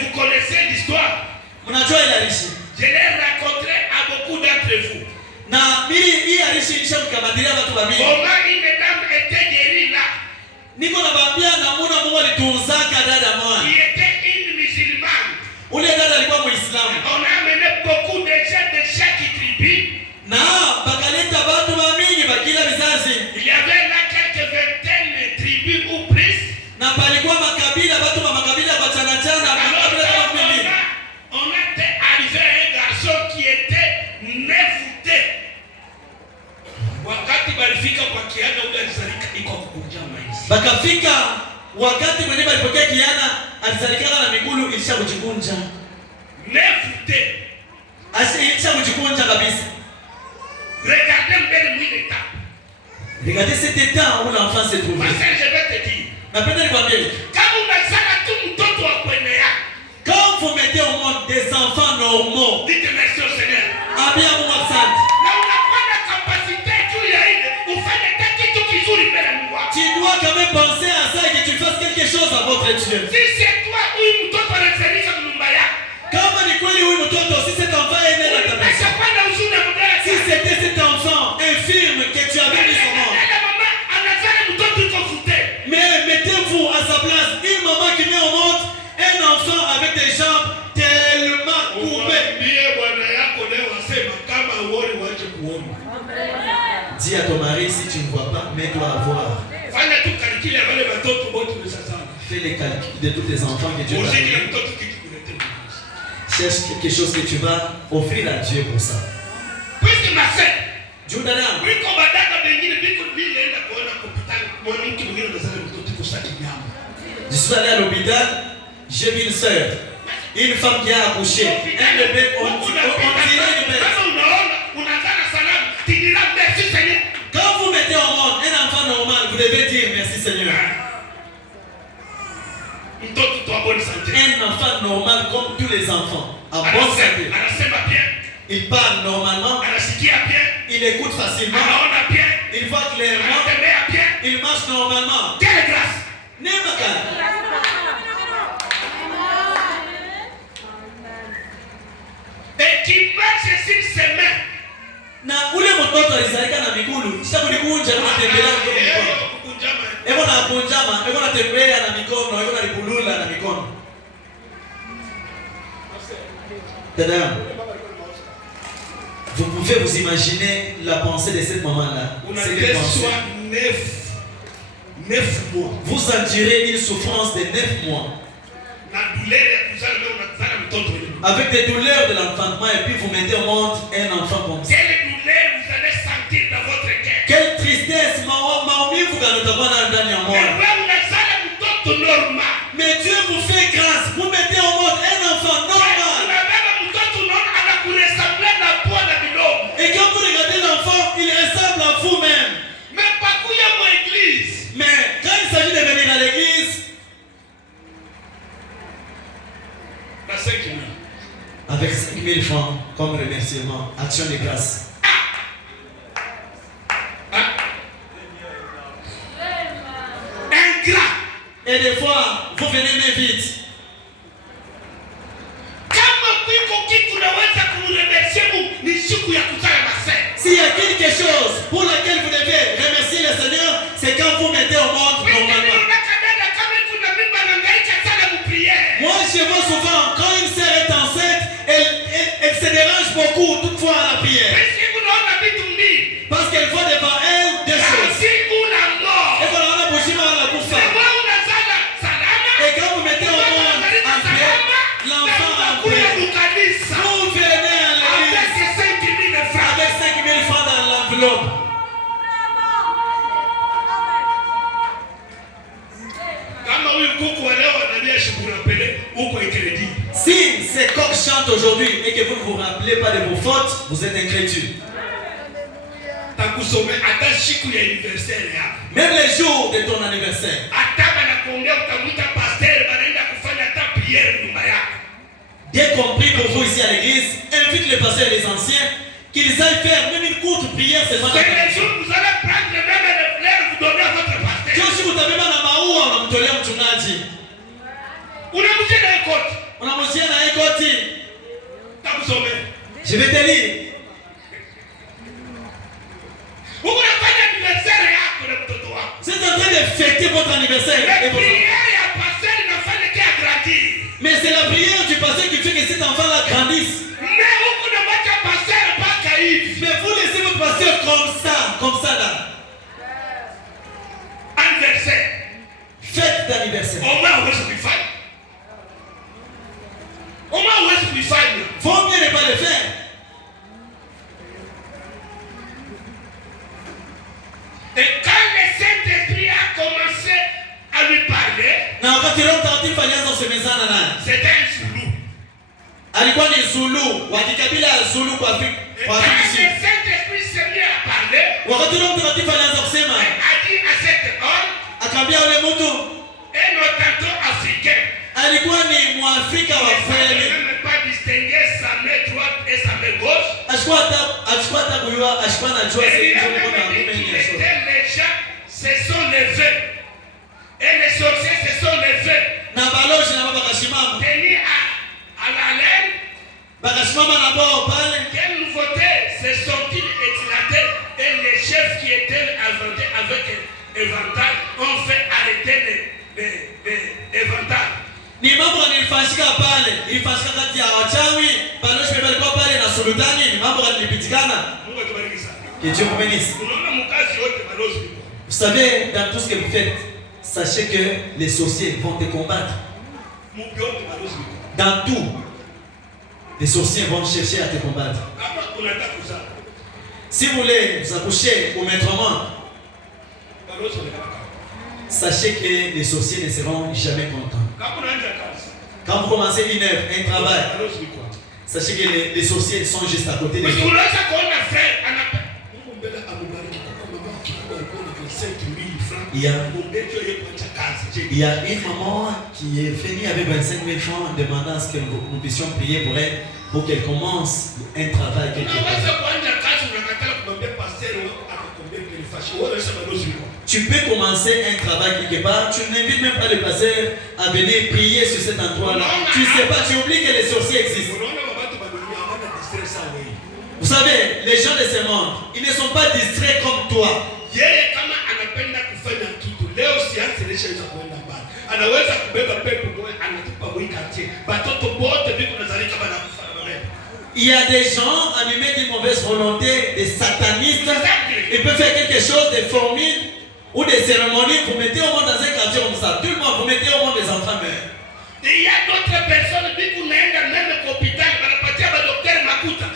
vous connaissez l'histoire. Je l'ai rencontré à beaucoup d'entre vous. Comment une dame était guérie là. Qui était une musulmane. On a amené beaucoup de gens de chaque tribu. Il y avait là quelques vingtaines de tribus ou plus. On était arrivé à un garçon qui était néfouté. Wakati balifika kwa kiana ule alizalika iko kukunja maisha. Bakafika wakati mwenye balipokea kiana alizalika na migulu ilisha kujikunja. Néfouté. Ilisha kujikunja kabisa. Regardez mbele mwili étape. Regardez cet état où l'enfant se trouve. Ma sœur, je vais te dire. Napenda nikwambie. Kama unazala tu mtoto wa kwene yako. Quand vous mettez au monde des enfants normaux. Dites merci au Seigneur. Abia Mungu asante. Na unakuwa na capacité juu ya ile ufanye kitu kizuri mbele Mungu wako. Tu dois quand même penser à ça et que tu fasses quelque chose à votre Dieu. Si c'est toi huyu mtoto anaferisha nyumba yako. Kama ni kweli huyu mtoto si cet enfant est né dans ta maison. Si c'était cet enfant infirme que tu avais mis au monde. Mais mettez-vous à sa place, une maman qui met au monde un enfant avec des jambes tellement courbées. Dis à ton mari, si tu ne vois pas, mets-toi à voir. Fais les calculs de tous tes enfants que Dieu t'a donné. Cherche quelque chose que tu vas offrir à Dieu pour ça. Je suis allé à l'hôpital, j'ai vu une soeur, une femme qui a accouché, un bébé, on dirait une bête. Quand vous mettez au monde un enfant normal, vous devez dire merci Seigneur. Un enfant normal comme tous les enfants, à bonne santé. Il parle normalement, il écoute facilement, il voit clairement, il marche normalement. Quelle grâce! Et qui marche sur ses mains. Na ule mtoto alizalika na migulu, kisha kulikunja na kutembea kwa mikono. Eko na kunjama, eko na tembea na mikono, eko na libulula na mikono. Dada, vous pouvez vous imaginer la pensée de cette maman-là. Vous endurez une souffrance de 9 mois. Avec des douleurs de l'enfantement et puis vous mettez au monde un enfant comme ça. Quelle douleur vous allez sentir dans votre cœur. Quelle tristesse, mais Dieu vous fait grâce. Vous mettez au monde un enfant normal. Et quand vous regardez l'enfant, il ressemble à vous-même. Mais quand il s'agit de venir à l'église, comme remerciement, action de grâce. Ingrat. Et des fois, vous venez mais vite. S'il y a quelque chose pour laquelle vous devez remercier le Seigneur, c'est quand vous mettez au monde normalement. Moi, je vois souvent, quand une sœur est enceinte, elle se dérange beaucoup toutefois à la prière. Parce qu'elle voit devant elle des choses. Et voilà, on a bougé mal à la bouffe. Et quand vous mettez au monde en paix, l'enfant en paix, vous venez à l'église avec 5 000 francs dans l'enveloppe. Si ces coqs chantent aujourd'hui et que vous ne vous rappelez pas de vos fautes, vous êtes incrédule. Même les jours de ton anniversaire. Bien compris pour vous ici à l'église, invite les pasteurs et les anciens qu'ils aillent faire même une courte prière seulement. C'est les jours où vous allez prendre même les fleurs vous donner à votre pasteur. Je vais te lire. Vous êtes en train de fêter votre anniversaire. Mais c'est la prière du pasteur qui fait que cet enfant-là grandisse. Mais vous laissez votre pasteur comme ça là. Anniversaire. Fête d'anniversaire. Faut mieux ne pas le faire. Et quand le Saint-Esprit a commencé à lui parler, c'était un Zulu. Alikuwa ni Zulu, wakikabila Zulu kwa Afrika. Et quand le Saint-Esprit s'est mis à parler, a dit à cet homme, akaambia yule mtu, et nos tantôt africains, alikuwa ni Mwafrika wa kweli. ne même pas distinguer sa main droite et sa main gauche. Ashikuwa hata kujua, ashikuwa anajua Et sisi il a ndio même kuna dit mume qu'il ni Yesu. était les gens, ce sont les vœux. Et les sorciers, ce sont les vœux. Na balozi na baba kashimama. Tenus à la laine. Bakashimama na bao pale. Quelle nouveauté se sont-ils éclatés? Et les chefs qui étaient inventés avec éventail ont fait arrêter les éventails. Ni mambo nilifanyika pale, ilifanyika kati ya wachawi, balozi bebe alikuwa pale na sultani, ni mambo yalipitikana. Mungu atubariki sana. Que Dieu vous bénisse. Unaona mkazi wote balozi. Vous savez, dans tout ce que vous faites, sachez que les sorciers vont te combattre. Dans tout, les sorciers vont chercher à te combattre. Si vous voulez vous accoucher au maître monde, sachez que les sorciers ne seront jamais contents. Quand vous commencez une œuvre, un travail, sachez que les sorciers sont juste à côté de vous. Il y a une maman qui est venue avec 25 000 francs demandant à ce que nous puissions prier pour elle pour qu'elle commence un travail quelque part. Tu peux commencer un travail quelque part, tu n'invites même pas le pasteur à venir prier sur cet endroit-là. Tu ne sais pas, tu oublies que les sorciers existent. Vous savez, les gens de ce monde, ils ne sont pas distraits comme toi. Il y a des gens animés d'une mauvaise volonté, des satanistes. Ils peuvent faire quelque chose de formide ou des cérémonies. Vous mettez au monde dans un quartier comme ça. Tout le monde, vous mettez au monde des enfants meurent. Il y a d'autres personnes qui sont même au hôpital, docteur Makuta,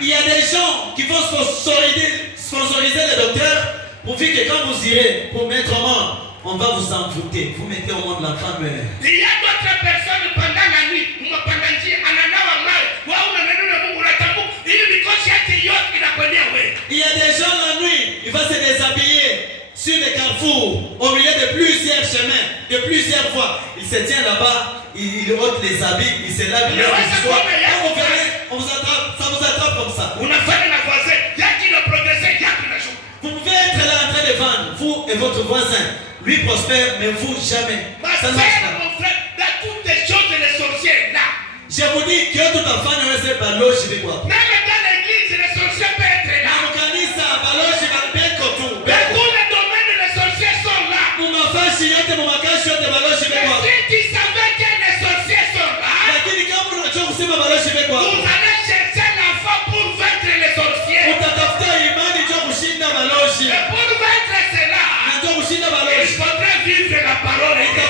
il y a des gens qui vont sponsoriser les docteurs pour dire que quand vous irez pour mettre au monde, on va vous envoûter. Vous mettez au monde l'enfant meurt. Il y a d'autres personnes pendant la nuit, il y a des gens la nuit, il va se déshabiller sur les carrefours, au milieu de plusieurs chemins, de plusieurs plusieurs fois. Il se tient là-bas, il ôte les habits, il se lave, il lève le soir. Quand vous venez, on vous attrape, ça vous attrape comme ça. Vous pouvez être là en train de vendre, vous et votre voisin. Lui prospère, mais vous jamais. Ça ne marche pas. Je vous dis que tout à fait, ne reste pas loge, je vais quoi. Même dans l'église, les sorciers peuvent être là. Dans tous les domaines, les sorciers sont là. Et si tu savais que les sorciers sont là, vous allez chercher la foi pour vaincre les sorciers. Et pour vaincre cela, il faudrait vivre la parole de Dieu.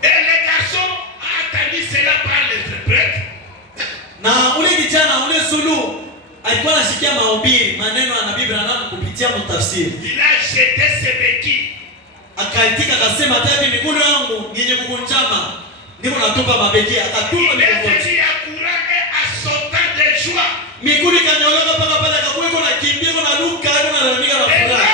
Et les garçons ont entendu cela par l'interprète. Na ule kijana ule Zulu alikuwa anashikia mahubiri maneno ya nabii Branham kupitia mtafsiri. Il a jeté ses béquilles. Akaitika akasema hata hivi miguu yangu yenye kukunjama niko natupa mabeki, akatupa miguu. Il a couru et a sauté de joie. Miguu ikanyoloka paka pale akakuwa kuna kimbia kuna luka kuna lalamika na furaha.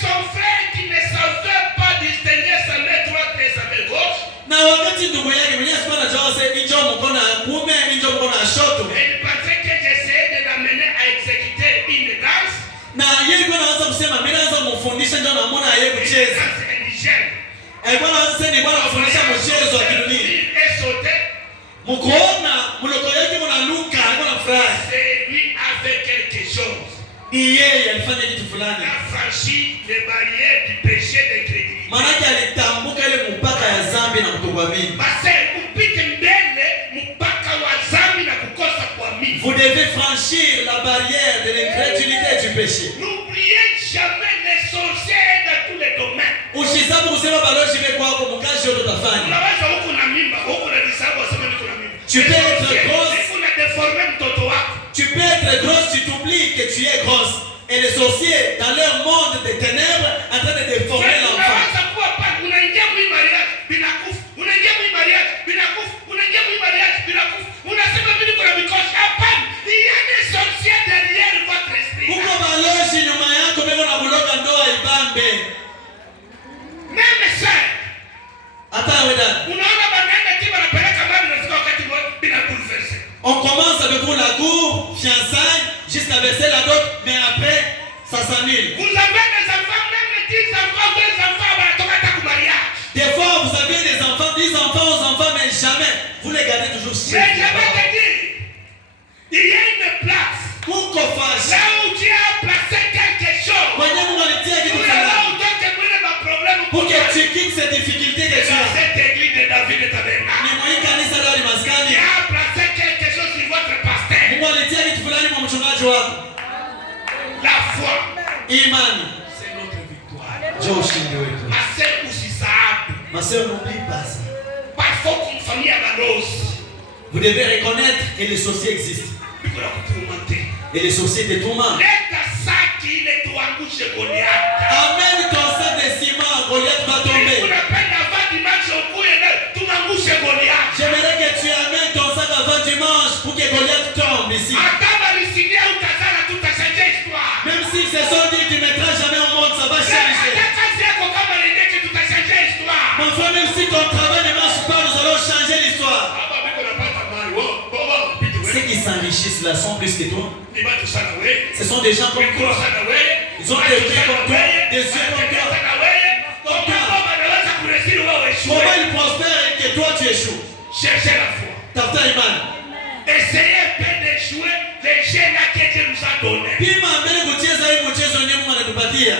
Son frère qui ne savait pas distinguer sa main droite et sa main gauche. Na wakati ndugu yake mwenyewe sipana jose injo mkono kuume injo mkono shoto. Il pensait que j'essayais de l'amener à exécuter une danse. Na yeye kwa anaanza kusema mimi naanza kumfundisha ndio namuona yeye kucheza. Alikuwa anaanza ni bwana kufundisha mchezo wa kidunia. Mkoona mloko yake mnaluka alikuwa anafurahi. C'est lui avec quelque chose. Yeye alifanya kitu fulani. Il a franchi les barrières du péché d'incrédulité. Maana alitambuka ile mpaka ya dhambi na kutokuamini. Basi upite mbele mpaka wa dhambi na kukosa kuamini. Vous devez franchir la barrière de l'incrédulité et du péché. N'oubliez jamais les sorciers dans tous les domaines. Ushisabu kusema balozi beko wako mkazi yote utafanya. Unaweza huku na mimba, huku na disabu wasema niko na mimba. Tu peux être grosse. Kuna déformer mtoto wako. Tu peux être grosse, tu t'oublies que tu es grosse. Et les sorciers, dans leur monde des ténèbres, en train de déformer l'enfant. On commence avec vous la cour, fiançailles, jusqu'à verser la dot, mais après, ça s'annule. Vous avez des enfants, même 10 enfants, 20 enfants, des fois, vous avez des enfants, 10 enfants, 11 enfants, mais jamais, vous les gardez toujours chez vous. Mais je vais te dire, il y a une place. Là où Dieu a placé quelque chose. Pour que tu quittes ces difficultés que tu as. Cette église de David et Tabernacle. Il a placé quelque chose sur votre pasteur. La foi. C'est notre victoire. Ma soeur, n'oublie pas ça. Parfois, comme famille à la rose. Vous devez reconnaître que les sorciers existent. Et les sorciers te tourmentent. Amène ton sac de ciment, Goliath va tomber. J'aimerais que tu amènes ton sac avant dimanche pour que Goliath tombe ici. Même s'ils se sont dit tu ne mettras jamais au monde, ça va changer. Mon frère, même si ton travail ne marche pas, nous allons changer l'histoire. Ceux qui s'enrichissent là sont plus que toi. Ce sont des gens comme toi. Ils ont des yeux comme toi, des yeux comme toi. Comment ils prospèrent et que toi tu échoues? Cherchez la foi. Tafuta imani. Essayez d'échouer les jeux là que Dieu nous a donné. Pima mbele kucheza hii mchezo wenyewe Mungu anatupatia.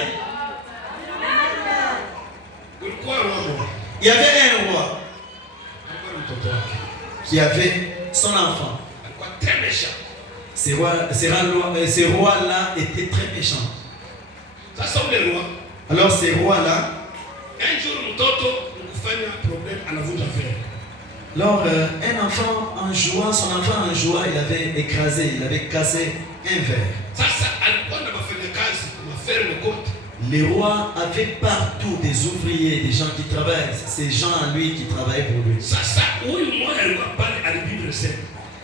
Il y avait un roi qui avait son enfant. Très méchant. Ce roi-là était très méchant. Ça semble le roi. Alors ce roi-là, un jour, un problème à la voûte à faire. Alors un enfant en jouant, son enfant en jouant, il avait écrasé, il avait cassé un verre. Les rois avaient partout des ouvriers, des gens qui travaillent. Ces gens à lui qui travaillaient pour lui.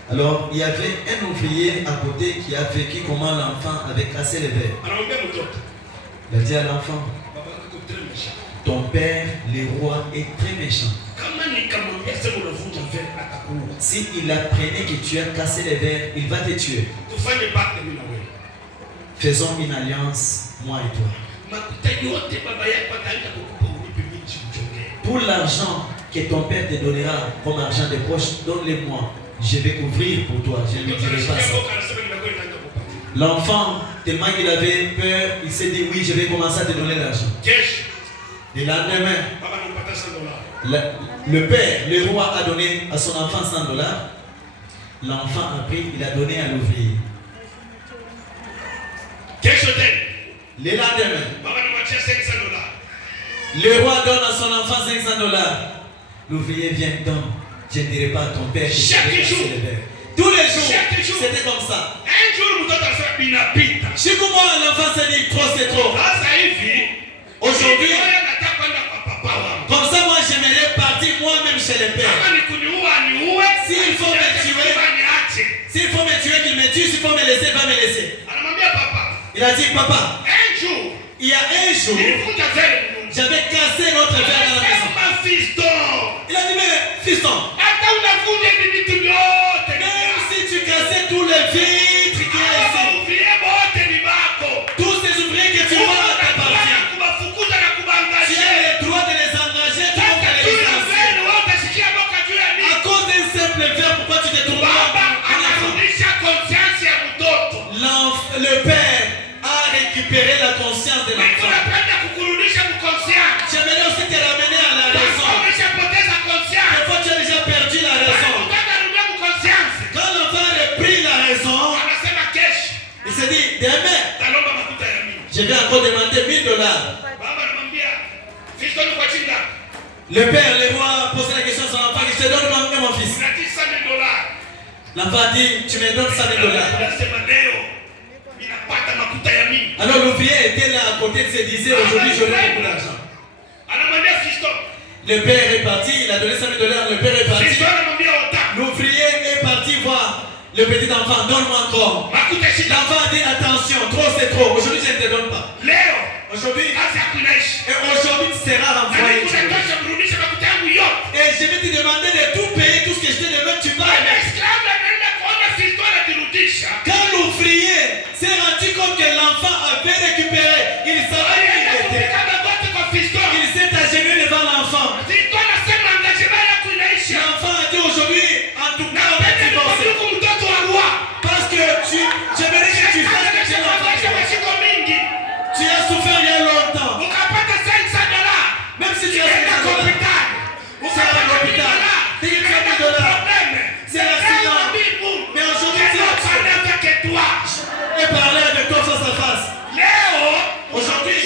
Alors, il y avait un ouvrier à côté qui a vécu comment l'enfant avait cassé les verres. Il a dit à l'enfant, ton père, le roi, est très méchant. Si il apprenait que tu as cassé les verres, il va te tuer. Faisons une alliance, moi et toi. Pour l'argent que ton père te donnera comme argent de poche, donne-le-moi. Je vais couvrir pour toi. Je ne lui dirai pas ça. L'enfant, tellement qu'il avait peur, il s'est dit oui, je vais commencer à te donner l'argent. Le lendemain, le père, le roi a donné à son enfant $100. L'enfant a pris, il a donné à l'ouvrier. Le lendemain, le roi donne à son enfant $500. L'ouvrier vient donner. Je ne dirai pas à ton père. Chaque jour. Tous les jours. C'était comme ça. Un jour, chaque mois, l'enfant s'est dit trop, c'est trop. Aujourd'hui, comme ça, moi, j'aimerais partir moi-même chez le père. S'il faut me tuer, qu'il me tue. S'il faut me laisser, il va me laisser. Il a dit, papa, il y a un jour, j'avais cassé notre verre dans la maison. Il a dit, mais fiston, même si tu cassais tous les vitres qu'il y a ici, tous ces ouvriers que tu vois t'appartiennent. Tu as le droit de les engager, tu vas les licencier. À cause d'un simple verre, pourquoi tu te tournes le père a récupéré la conscience de l'enfant. J'aimerais aussi te ramener à la raison. Des fois tu as déjà perdu la raison. Quand l'enfant a repris la raison, il s'est dit, demain, je vais encore demander $1000. Le père, le roi, posait la question à son enfant, je te donne mon fils. L'enfant a dit, tu me donnes $100,000. Alors l'ouvrier était là à côté de se disait, aujourd'hui j'aurai beaucoup d'argent. Le père est parti, il a donné $100,000, le père est parti. L'ouvrier est parti voir le petit enfant, donne-moi encore. L'enfant a dit, attention, trop c'est trop, aujourd'hui je ne te donne pas. Aujourd'hui, tu seras renvoyé. Et je vais te demander de tout payer, tout ce que je te demande, tu vas. Quand l'ouvrier s'est rendu compte que l'enfant avait récupéré, il savait qui il était. Il s'est agenouillé devant l'enfant. L'enfant a dit aujourd'hui, en tout cas, on va divorcer. Parce que j'aimerais que tu fasses que tu es l'enfant. Tu as souffert il y a longtemps. Même si tu as $500, c'est à l'hôpital. Dès que tu as $1000, c'est l'accident. Mais aujourd'hui, tu as tué. Et parler avec toi face à face. Aujourd'hui,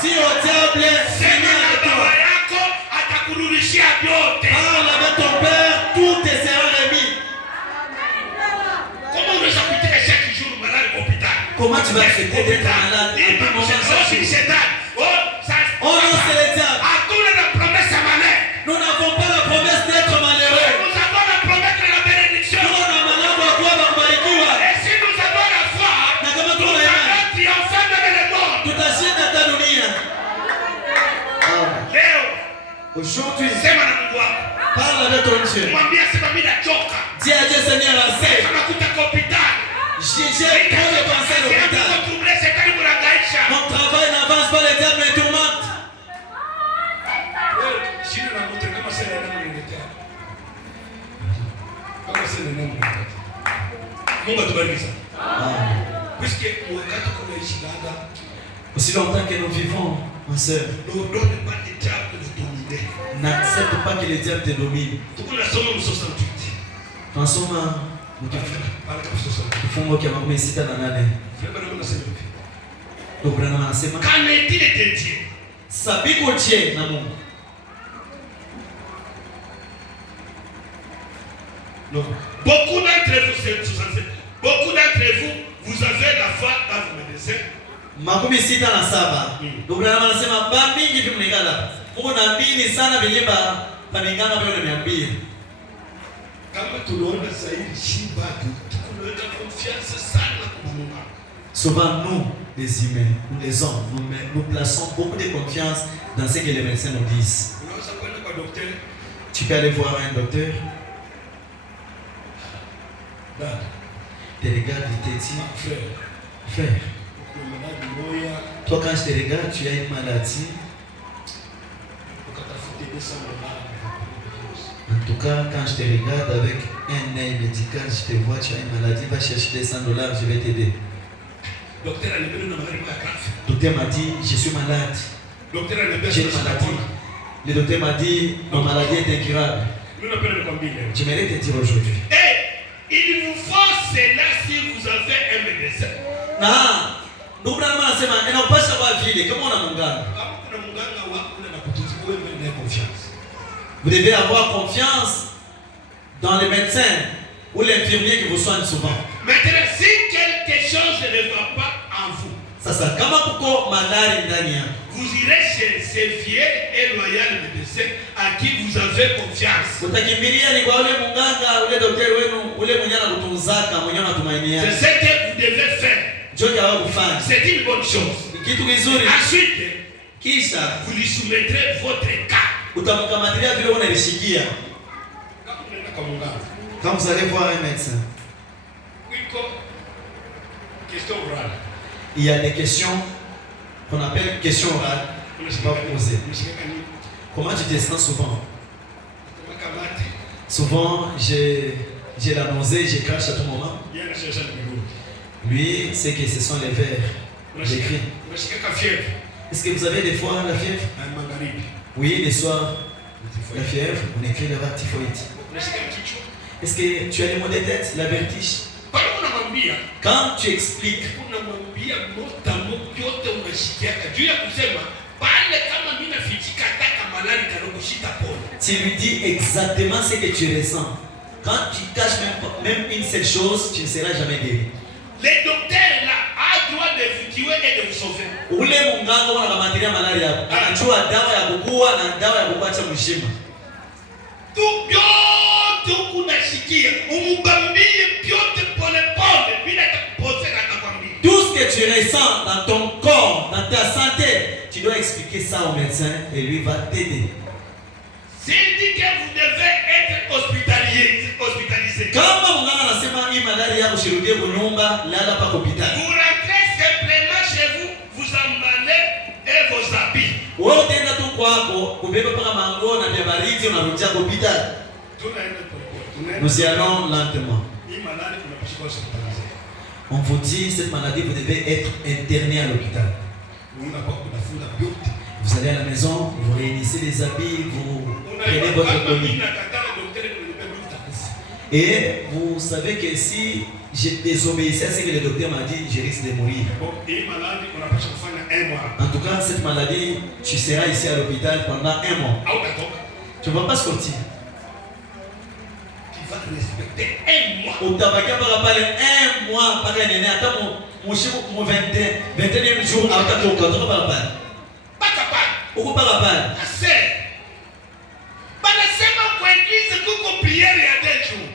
si au diable, Seigneur avec toi, parle avec ton père, tout te sera remis. Comment tu vas accepter d'être malade et puis manger chaque jour? Oh non, c'est le diable. Nous n'avons pas la promesse d'être malheureux. Nous avons la promesse de la bénédiction. Et si nous avons la foi, nous allons triompher dans le monde. Aujourd'hui, parle avec ton Dieu. Dis à Dieu, Seigneur, assez. J'ai trop de pensées à l'hôpital. Mon travail n'avance pas, le diable me tourmente. Aussi longtemps que nous vivons, ma soeur, n'accepte pas que le diable te domine. Transforma kifungo cha makumi sita na nane. Qu'en est-il de Dieu? Sabiko tie na Mungu. Beaucoup d'entre vous, vous avez la foi dans vos médecins. makumi sita na saba. Ndugu na anasema ba mingi vimlingana. Mungu naamini sana venye ba paningana vile nimeambia. Kama tunaona zaidi shiba tunaweka confiance sana kwa Mungu. Souvent nous les humains, nous les hommes, nous plaçons beaucoup de confiance dans ce que les médecins nous disent. Unaweza kwenda kwa daktari. Tu peux aller voir un docteur. Te regarde, il te dit, frère, toi quand je te regarde, tu as une maladie. En tout cas, quand je te regarde avec un œil médical, je te vois, tu as une maladie, va chercher des $100, je vais t'aider. Le docteur m'a dit, je suis malade. J'ai une maladie. Le docteur m'a dit, ma maladie est incurable. J'aimerais te dire aujourd'hui. Il vous faut cela si vous avez un médecin. Non. Nous n'avons pas savoir vivre. Comment on a mon gars? Vous devez avoir confiance dans les médecins ou l'infirmier qui vous soigne souvent. Maintenant, si quelque chose ne va pas en vous, sasa kama kuko malari ndani yako, vous irez chez ce vieux et loyal médecin à qui vous avez confiance. Utakimbilia ni kwa ule munganga, ule daktari wenu, ule mwenye anakutunzaka, mwenye anatumainia. C'est ce que vous devez faire. C'est une bonne chose. Kitu kizuri. Ensuite, kisha vous lui soumettrez votre cas. Utamkamatilia vile unalishikia. Quand vous allez voir un médecin, il y a des questions qu'on appelle questions orales. Je vais poser. Comment tu te sens souvent? Souvent, j'ai la nausée, je crache à tout moment. Lui, c'est que ce sont les vers. J'écris. Est-ce que vous avez des fois la fièvre? Oui, les soirs, la fièvre, on écrit là-bas typhoïde. Est-ce que tu as les maux de tête, la vertige? Quand tu expliques, tu lui dis exactement ce que tu ressens. Quand tu caches même une seule chose, tu ne seras jamais guéri. Les docteurs là a droit de vous tuer et de vous sauver. Ule munganga wana kamatia malaria yako. Anajua dawa ya kukua na dawa ya kukuacha mshima. Tu byote kunashikia. Umubambie byote pole pole bila kuposer atakwambia. Tout ce que tu ressens dans ton corps, dans ta santé, tu dois expliquer ça au médecin et lui va t'aider. S'il dit que vous devez être hospitalisé. Kama munganga anasema hii malaria yako shirudie kunyumba, lala pa hospitali. Vous rentrez simplement chez vous, vous emballez et vos habits. Wewe utaenda tu kwako, kubeba paka mango na vya baridi unarudia kwa hospitali. Nous y allons lentement. On vous dit cette maladie vous devez être interné à l'hôpital. Vous allez à la maison, vous réunissez les habits, vous prenez votre colis. Et vous savez que si j'ai désobéissé à ce que le docteur m'a dit, je risque de mourir. En tout cas, cette maladie, tu seras ici à l'hôpital pendant 1 mois. Tu ne vas pas sortir. Tu vas respecter 1 mois. Au tabac, par parler 1 mois, par un année, attends mon 21e jour, à ta tour, quand on va parler. Pas capable. Pourquoi pas capable? Assez. Banasema kwa église kuko prière ya 2 jours.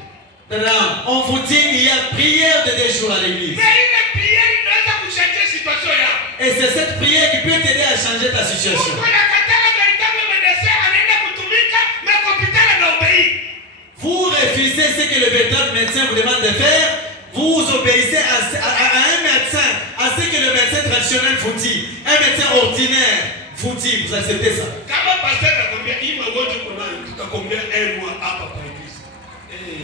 On vous dit il y a prière de 2 jours à l'église. Mais une prière inaweza kuchanger situation yako. Et c'est cette prière qui peut t'aider à changer ta situation. Vous refusez ce que le véritable médecin vous demande de faire. Vous obéissez à un médecin, à ce que le médecin traditionnel vous dit. Un médecin ordinaire vous dit, vous acceptez ça.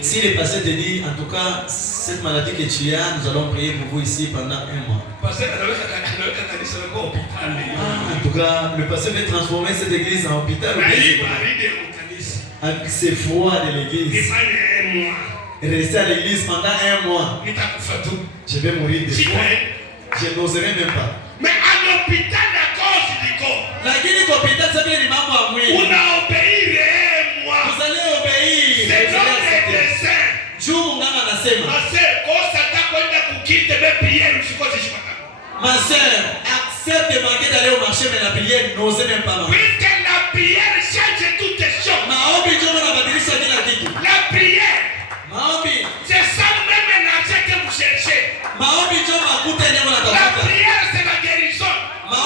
Si le pasteur te dit, en tout cas, cette maladie que tu as, nous allons prier pour vous ici pendant 1 mois. En tout cas, le pasteur veut transformer cette église en hôpital. Avec ses froids de l'église. Rester à l'église pendant 1 mois. Je vais mourir de froid. Je n'oserai même pas. Mais à l'hôpital, la cause du corps. Vous allez obéir. C'est le médecin. Ma soeur, accepte de manquer d'aller au marché, mais la prière n'ose même pas marcher. Puisque la prière change toutes les choses. La prière, c'est ça même l'argent que vous cherchez. La prière, c'est la guérison. La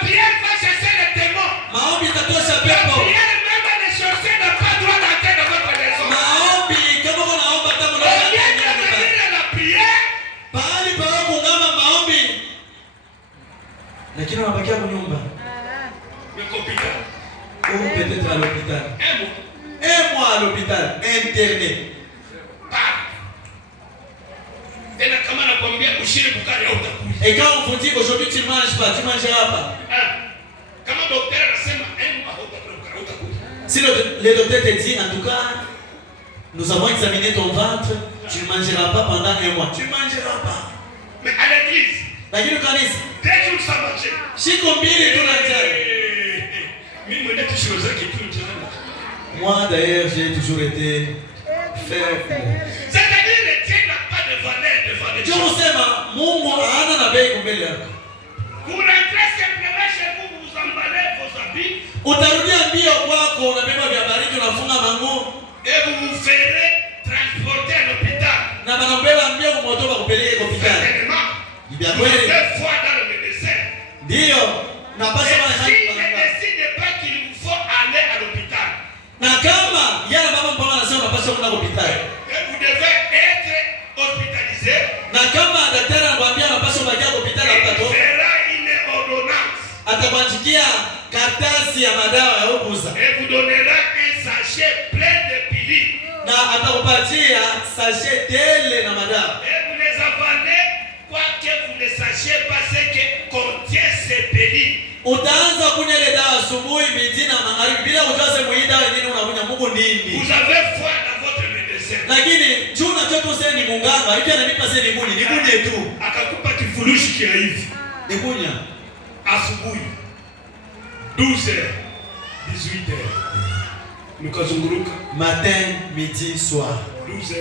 prière va chercher les démons. La prière, même les sorciers n'ont pas droit d'entrer dans votre maison. Au lieu de venir à la prière, lakini wanabakia kwa nyumba. Ou peut-être à l'hôpital. Un mois à l'hôpital, interné. Et quand on vous dit aujourd'hui tu ne manges pas, tu ne mangeras pas. Si le docteur te dit en tout cas, nous avons examiné ton ventre, tu ne mangeras pas pendant un mois. Tu ne mangeras pas. Mais à l'église, lakini kanisa, 2 jours sans manger. siku mbili tu na njaa. Moi d'ailleurs j'ai toujours été faible. C'est-à-dire que Dieu n'a pas de valeur devant les gens. Mungu hana na bei mbele yako. Vous rentrez simplement chez vous, vous emballez vos habits. Utarudia mbio kwako, unabeba vya baridi, unafunga manguo. Et vous vous ferez transporter à l'hôpital. Na banabeba mbio kumotoka kupeleka kwa hospitali. Certainement. Vous devez foi dans le médecin. Ndio. Na basi bana si ne décide pas qu'il vous faut aller à l'hôpital. Na kama yana baba mpaka anasema unapaswa kwenda kwa hospitali. Vous devez être hospitalisé. Na kama daktari anakuambia unapaswa kwenda kwa hospitali utatoka. Fera une ordonnance. Atakuandikia karatasi ya madawa ya kuuza. Et vous donnera un sachet plein de pilules. Na atakupatia sachet tele na madawa. Et vous les avalez quoique vous ne sachiez pas ce que contient ces pilules. Utaanza kunywa ile dawa asubuhi, midi na magharibi bila kujua sema hii dawa yenyewe unakunywa Mungu nini. Vous avez foi dans votre médecin. Lakini juu unachoto sasa ni munganga, hivi ananipa sasa ni nguni, ni kunye tu. Akakupa kifurushi kia hivi. Ni kunya. Asubuhi 12h 18h. Mkazunguruka Matin, midi, soir. 12h.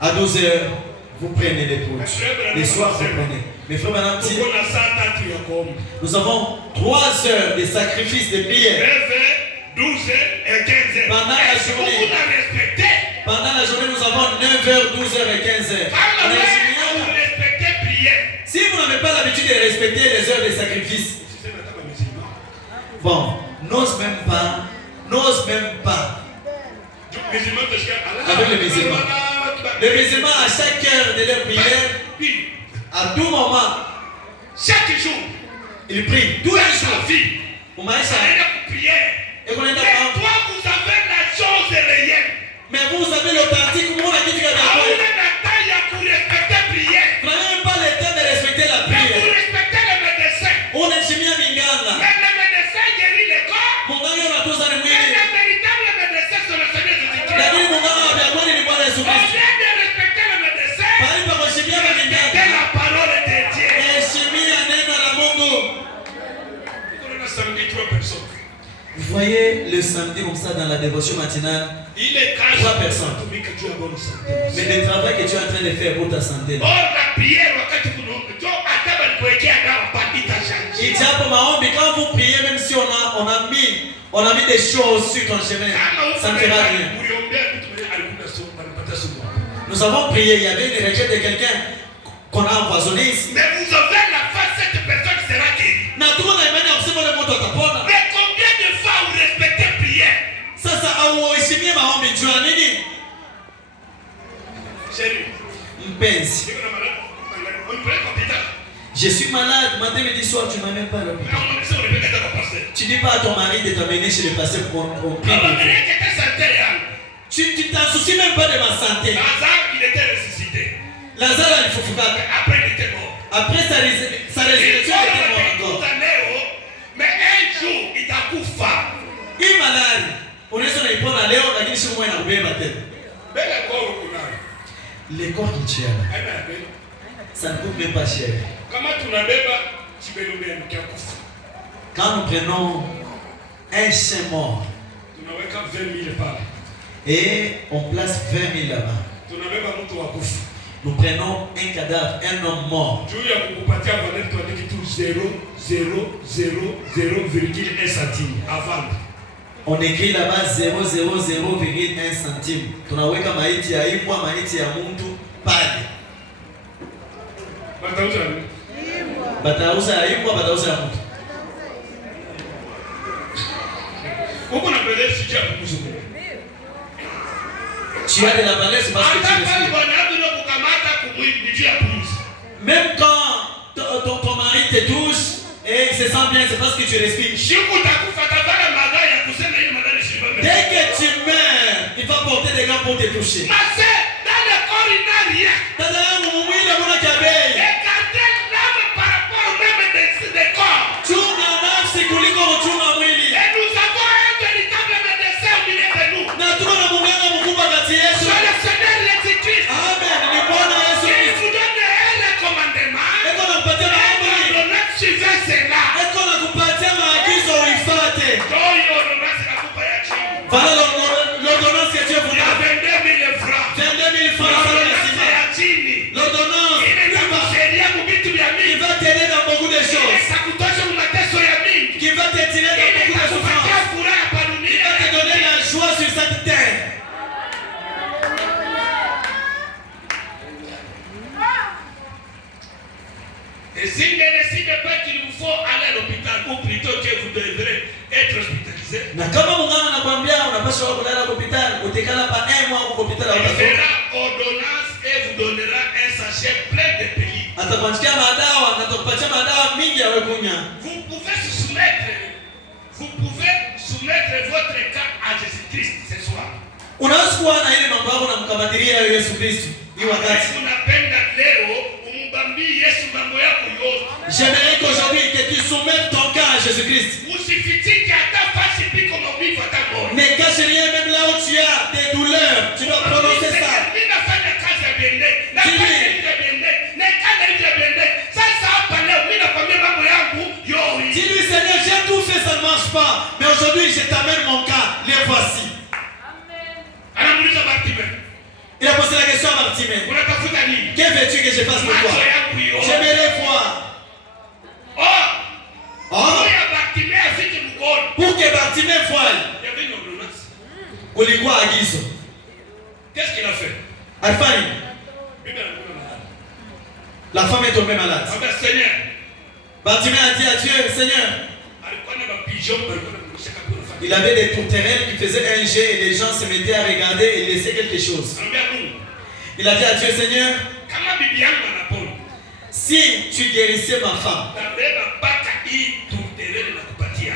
À 12h, vous prenez les poutres. Les soirs, vous prenez. Mes frères, madame, nous avons 3 heures de sacrifice de prière. 12h et 15h. Pendant la journée. Vous la respectez. Pendant la journée, nous avons 9h, 12h et 15h. Vous respectez prière. Si vous n'avez pas l'habitude de respecter les heures de sacrifice, bon, n'ose même pas. Avec les musulmans. Les musulmans, à chaque heure de leur prière, à tout moment, chaque jour, ils prient. Tous les jours. Et toi, vous avez la chose réelle. Mais vous avez l'authentique. Vous n'avez même pas le temps de respecter la prière. Vous respectez le médecin. On est chimie à Minganga. Mais le médecin guérit le corps. Mais le véritable médecin, c'est le Seigneur Jésus-Christ. Au lieu de respecter le médecin, respectez la parole de Dieu. Vous voyez le samedi comme ça dans la dévotion matinale, 3 personnes. Mais le travail que tu es en train de faire pour ta santé. Il dit à maombi, quand vous priez, même si on a mis des choses sur ton chemin, ça ne fera rien. Nous avons prié, il y avait une requête de quelqu'un qu'on a empoisonné ici. Mais vous avez la foi, cette personne sera guérie. Mais combien de fois vous respectez prière? Chérie, je suis malade, matin, midi, soir, tu ne m'amènes pas à l'hôpital. Tu dis pas à ton mari de t'amener chez le pasteur pour prier. Tu t'en soucies même pas de ma santé. Lazare, il était ressuscité. Lazare, il faut foutre. Après, il était mort. Après sa résurrection, il était mort encore. Mais un jour, il t'a coupé. Il est malade. On est sur les ponts à Léon, on a dit que moi, il a coupé ma tête. Les corps qui tiennent, ça ne coûte même pas cher. Quand nous prenons un chien mort et on place 20 000 là-bas, Nous prenons un cadavre, un homme mort. Juu ya kukupatia valeur tuandike tu 0,000,1 centime à vendre. On écrit là-bas 0,001 centime. Tunaweka maiti ya imbwa, maiti ya mtu pale. Batauza nini? Batauza ya imbwa, batauza ya mtu. Uko na beleza si ya kukuzumu. Tu as de la valeur parce que tu respires. Même quand ton mari te touche et il se sent bien, c'est parce que tu respires. Dès que tu meurs, il va porter des gants pour te toucher. Voilà l'ordonnance que Dieu vous donne. 22 000 francs. L'ordonnance qui va t'aider dans beaucoup de choses. Qui va te tirer dans beaucoup de souffrances. Qui va te donner la joie sur cette terre. Et s'il ne décide pas qu'il vous faut aller à l'hôpital, ou plutôt que vous devrez être hospitalisé, na kama mungana anakuambia unapaswa kulala hospitali, utakala pa mois kwa hospitali utafika ordonnance et vous donnera un sachet plein de pays. Atakuandikia madawa na atakupatia madawa mingi ya kunywa. Vous pouvez soumettre votre cas à Jésus-Christ ce soir. Unaweza kuwa na ile mambo yako na mkabadilia Yesu Kristo. Hii wakati unapenda leo umbambie Yesu mambo yako yote. J'aimerais qu'aujourd'hui que tu soumettes ton cas à Jésus-Christ. Usifitike hata pasi piko maumivu hata moja. Ne cache rien même là où tu as des douleurs. Tu dois prononcer ça. Mimi nafanya kazi ya bende. Nafanya hivi ya bende. Nekana hivi ya bende. Sasa hapa leo mimi nakwambia mambo yangu yote. Dis-lui Seigneur, j'ai tout fait, ça ne marche pas. Mais aujourd'hui, je t'amène mon cas. Les voici. Anamuuliza Bartimaeus. Il a posé la question à Bartimaeus. Unatafuta nini? Que veux-tu que je fasse pour toi? J'aimerais voir. Pour que Bartimaeus voie. Il y avait une ordonnance. Kulikuwa agizo. Qu'est-ce qu'il a fait? Alfani. La femme est tombée malade. Seigneur. Bartimaeus a dit à Dieu, Seigneur. Il avait des tourterelles qui faisaient un jet et les gens se mettaient à regarder et laissaient quelque chose. Il a dit à Dieu, Seigneur, si tu guérissais ma femme,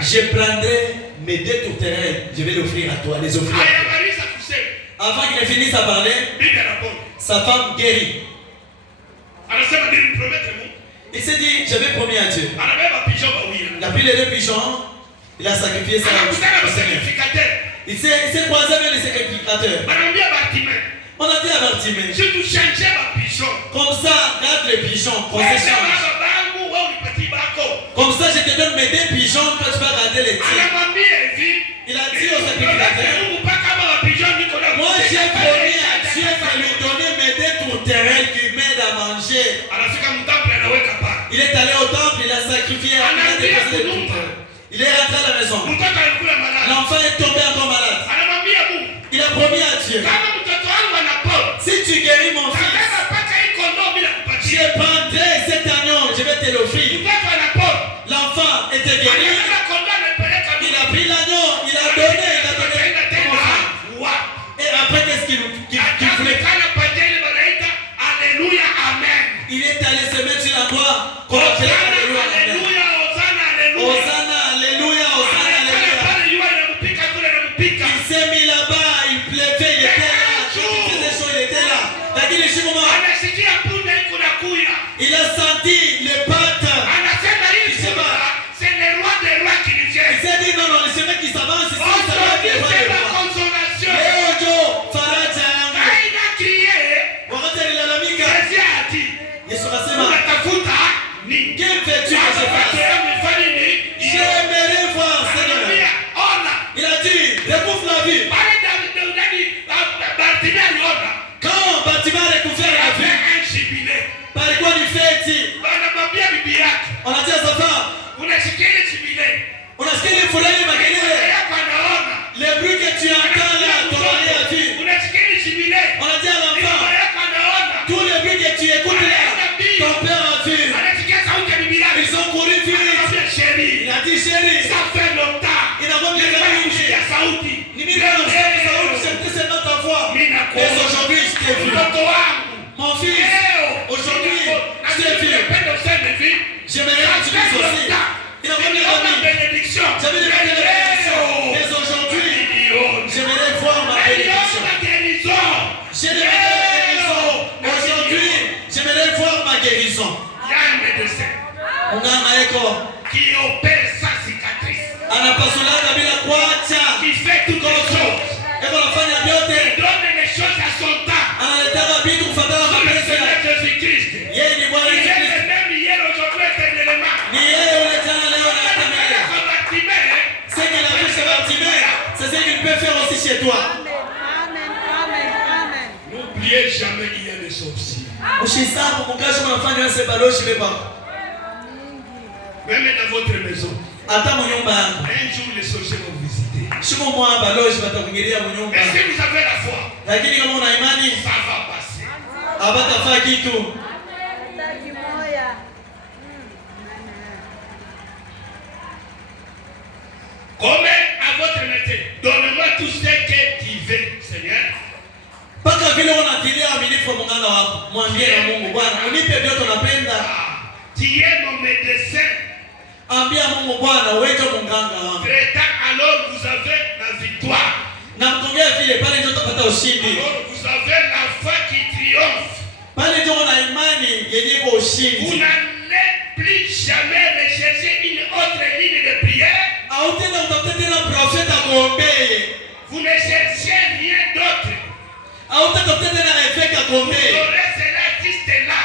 je prendrai mes 2 tourterelles, je vais l'offrir à toi, les offrir. Avant qu'il ait fini à parler, sa femme guérit. Il s'est dit, j'avais promis à Dieu. Il a pris les 2 pigeons, il a sacrifié ça au Seigneur. Il s'est croisé avec le sacrificateur. On a dit à Bartimaeus, comme ça, garde les pigeons, qu'on s'échange. Comme ça, je te donne mes 2 pigeons, toi tu vas garder les tiens. Il a dit au sacrificateur, moi j'ai promis à Dieu de lui donner mes 2 tourterelles qui m'aident à manger. Il est allé au temple, il a sacrifié, il a déposé les tourterelles. Il est rentré à la maison. L'enfant est tombé encore malade. Il a promis à Dieu, si tu guéris mon fils, je prendrai cet agneau, je vais te l'offrir. L'enfant était guéri. Il a pris l'agneau, il a donné, Et après, qu'est-ce qu'il voulait? Il est allé se mettre sur la croix, qu'on appelle Alléluia, Amen. Hosanna, Alléluia, Hosanna, Alléluia. Il s'est mis là-bas, il pleuvait, il était là. Il faisait chaud, il était là. Il a senti les pattes. C'est le roi des rois qui nous vient. Il s'est dit non, ce mec qui s'avance ici, ça va être le roi des rois. Quel fais-tu que je fasse? J'aimerais voir, Seigneur. Il a dit, recouvre la vue. Quand Bartimaeus a recouvert la vue, On a dit à sa femme. Unasikia ile chibile. Unasikia ile fulani makelele. Le bruit que tu entends là, ton mari a vu. Unasikia ile chibile. On a dit à l'enfant. Tout le bruit que tu écoutes là, ton père a vu. Ils ont couru vite. Il a dit chérie. Ça fait longtemps. Il n'a pas bien sauti. C'était seulement ta voix. Mais aujourd'hui, je t'ai vu. Mon fils, aujourd'hui, je t'ai vu. J'aimerais que tu dises aussi. Il n'a pas bien bénédiction. J'avais des bénédictions. Mais aujourd'hui, j'aimerais voir ma bénédiction. J'ai des bénédictions. Aujourd'hui, j'aimerais voir ma guérison. Il y a un médecin qui opère sa cicatrice. Qui fait toutes les choses. Il donne les choses à son temps. Sur le Seigneur Jésus-Christ. Il est le même hier, aujourd'hui, éternellement. Ce qu'il a fait chez Bartimée, c'est ce qu'il peut faire aussi chez toi. N'oubliez jamais qu'il y a des sorciers. Même dans votre maison. Un jour les sorciers vont vous visiter. Mais si vous avez la foi, ça va passer. Comme à votre métier, donne-moi tout ce que tu veux, Seigneur. Tu es mon médecin. Alors vous avez la victoire. Alors vous avez la foi qui triomphe. Vous n'allez plus jamais rechercher une autre ligne de prière. Vous ne cherchez rien d'autre. Vous aurez cela juste là.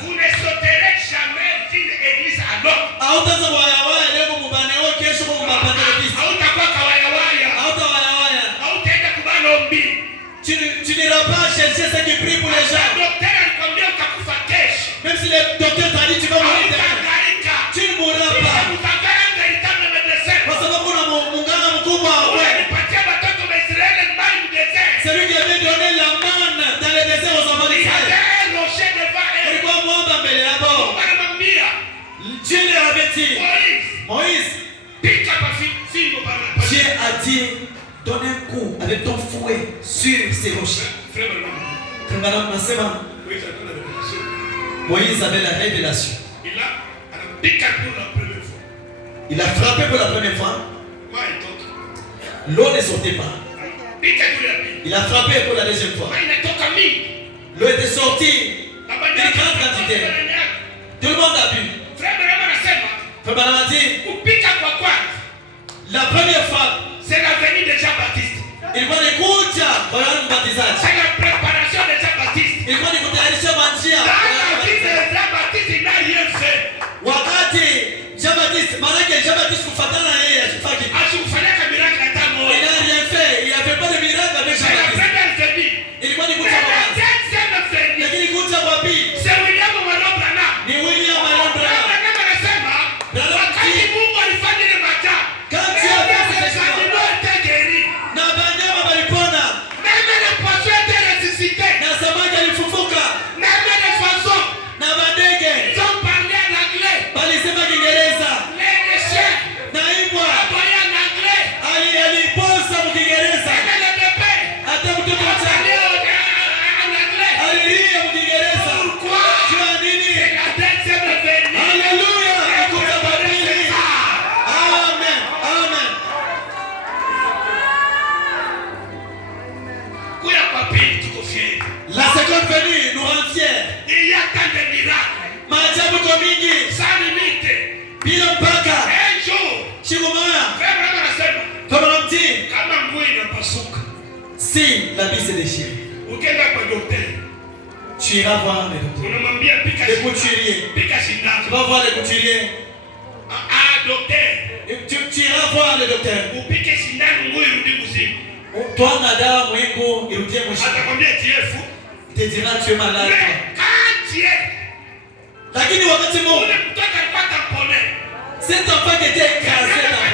Vous ne sauterez jamais d'une église à l'autre. Tu n'iras pas chercher ceux qui prient pour les gens. Même si le docteur t'a dit tu vas mourir, tu ne mourras pas. Celui qui avait donné la manne dans le désert aux enfants d'Israël. Dieu leur avait dit, Moïse, Dieu a dit, donne un coup avec ton fouet sur ces rochers. Moïse avait la révélation. Il a frappé pour la première fois. L'eau ne sortait pas. Il a frappé pour la deuxième fois. L'eau était sortie. Une grande quantité. Tout le monde a bu. Frère Branham a dit, la première fois, c'est la venue de Jean-Baptiste. Il va écouter baptisage. C'est la préparation de Jean-Baptiste. Il va écouter dans la vie de Jean-Baptiste, il n'a rien fait. Wakati Jean-Baptiste, malgré Jean-Baptiste kufatana yeye asifaki. Asifanyaka miracle hata moja. Il n'a rien fait. Il n'y avait pas de miracle avec Jean-Baptiste. C'est la première venue. Il va écouter baptisage. Lakini kuja wapi? C'est William Marion Branham. Ni William Marion Branham. Wakati Mungu alifanya ile maajabu. Quand na banyama balipona. Même les poissons étaient ressuscités. Na samaki alifufuka. Même les poissons. Na badege. Ils ont parlé en anglais. Balisema Kiingereza. Les chiens. Na imbwa. Parlé en anglais. Aliposa mu Kiingereza. Même les bébés. Hata mtoto mchanga. En anglais. Alilia mu Kiingereza. Pourquoi? Kwa nini? C'est la deuxième venue. Alléluia. Amen. Amen. La seconde venue nous rend fiers. Il y a tant de miracles. Maajabu kwa mingi. Sans limite. Bila mpaka. Un jour. Siku moja. Vraiment anasema. Kama namti. Kama nguo inapasuka. Si la vie se déchire. Ukienda kwa daktari. Tu iras voir le docteur. Unamwambia pika le couturier. Pika sindano. Tu vas voir le couturier. Docteur. Tu iras voir le docteur. Upike sindano nguo irudi mzima. Toi na dawa mwingu irudie mzima. Atakwambia TF. te dira tu es malade. Lakini wakati Mungu cet enfant qui était écrasé dans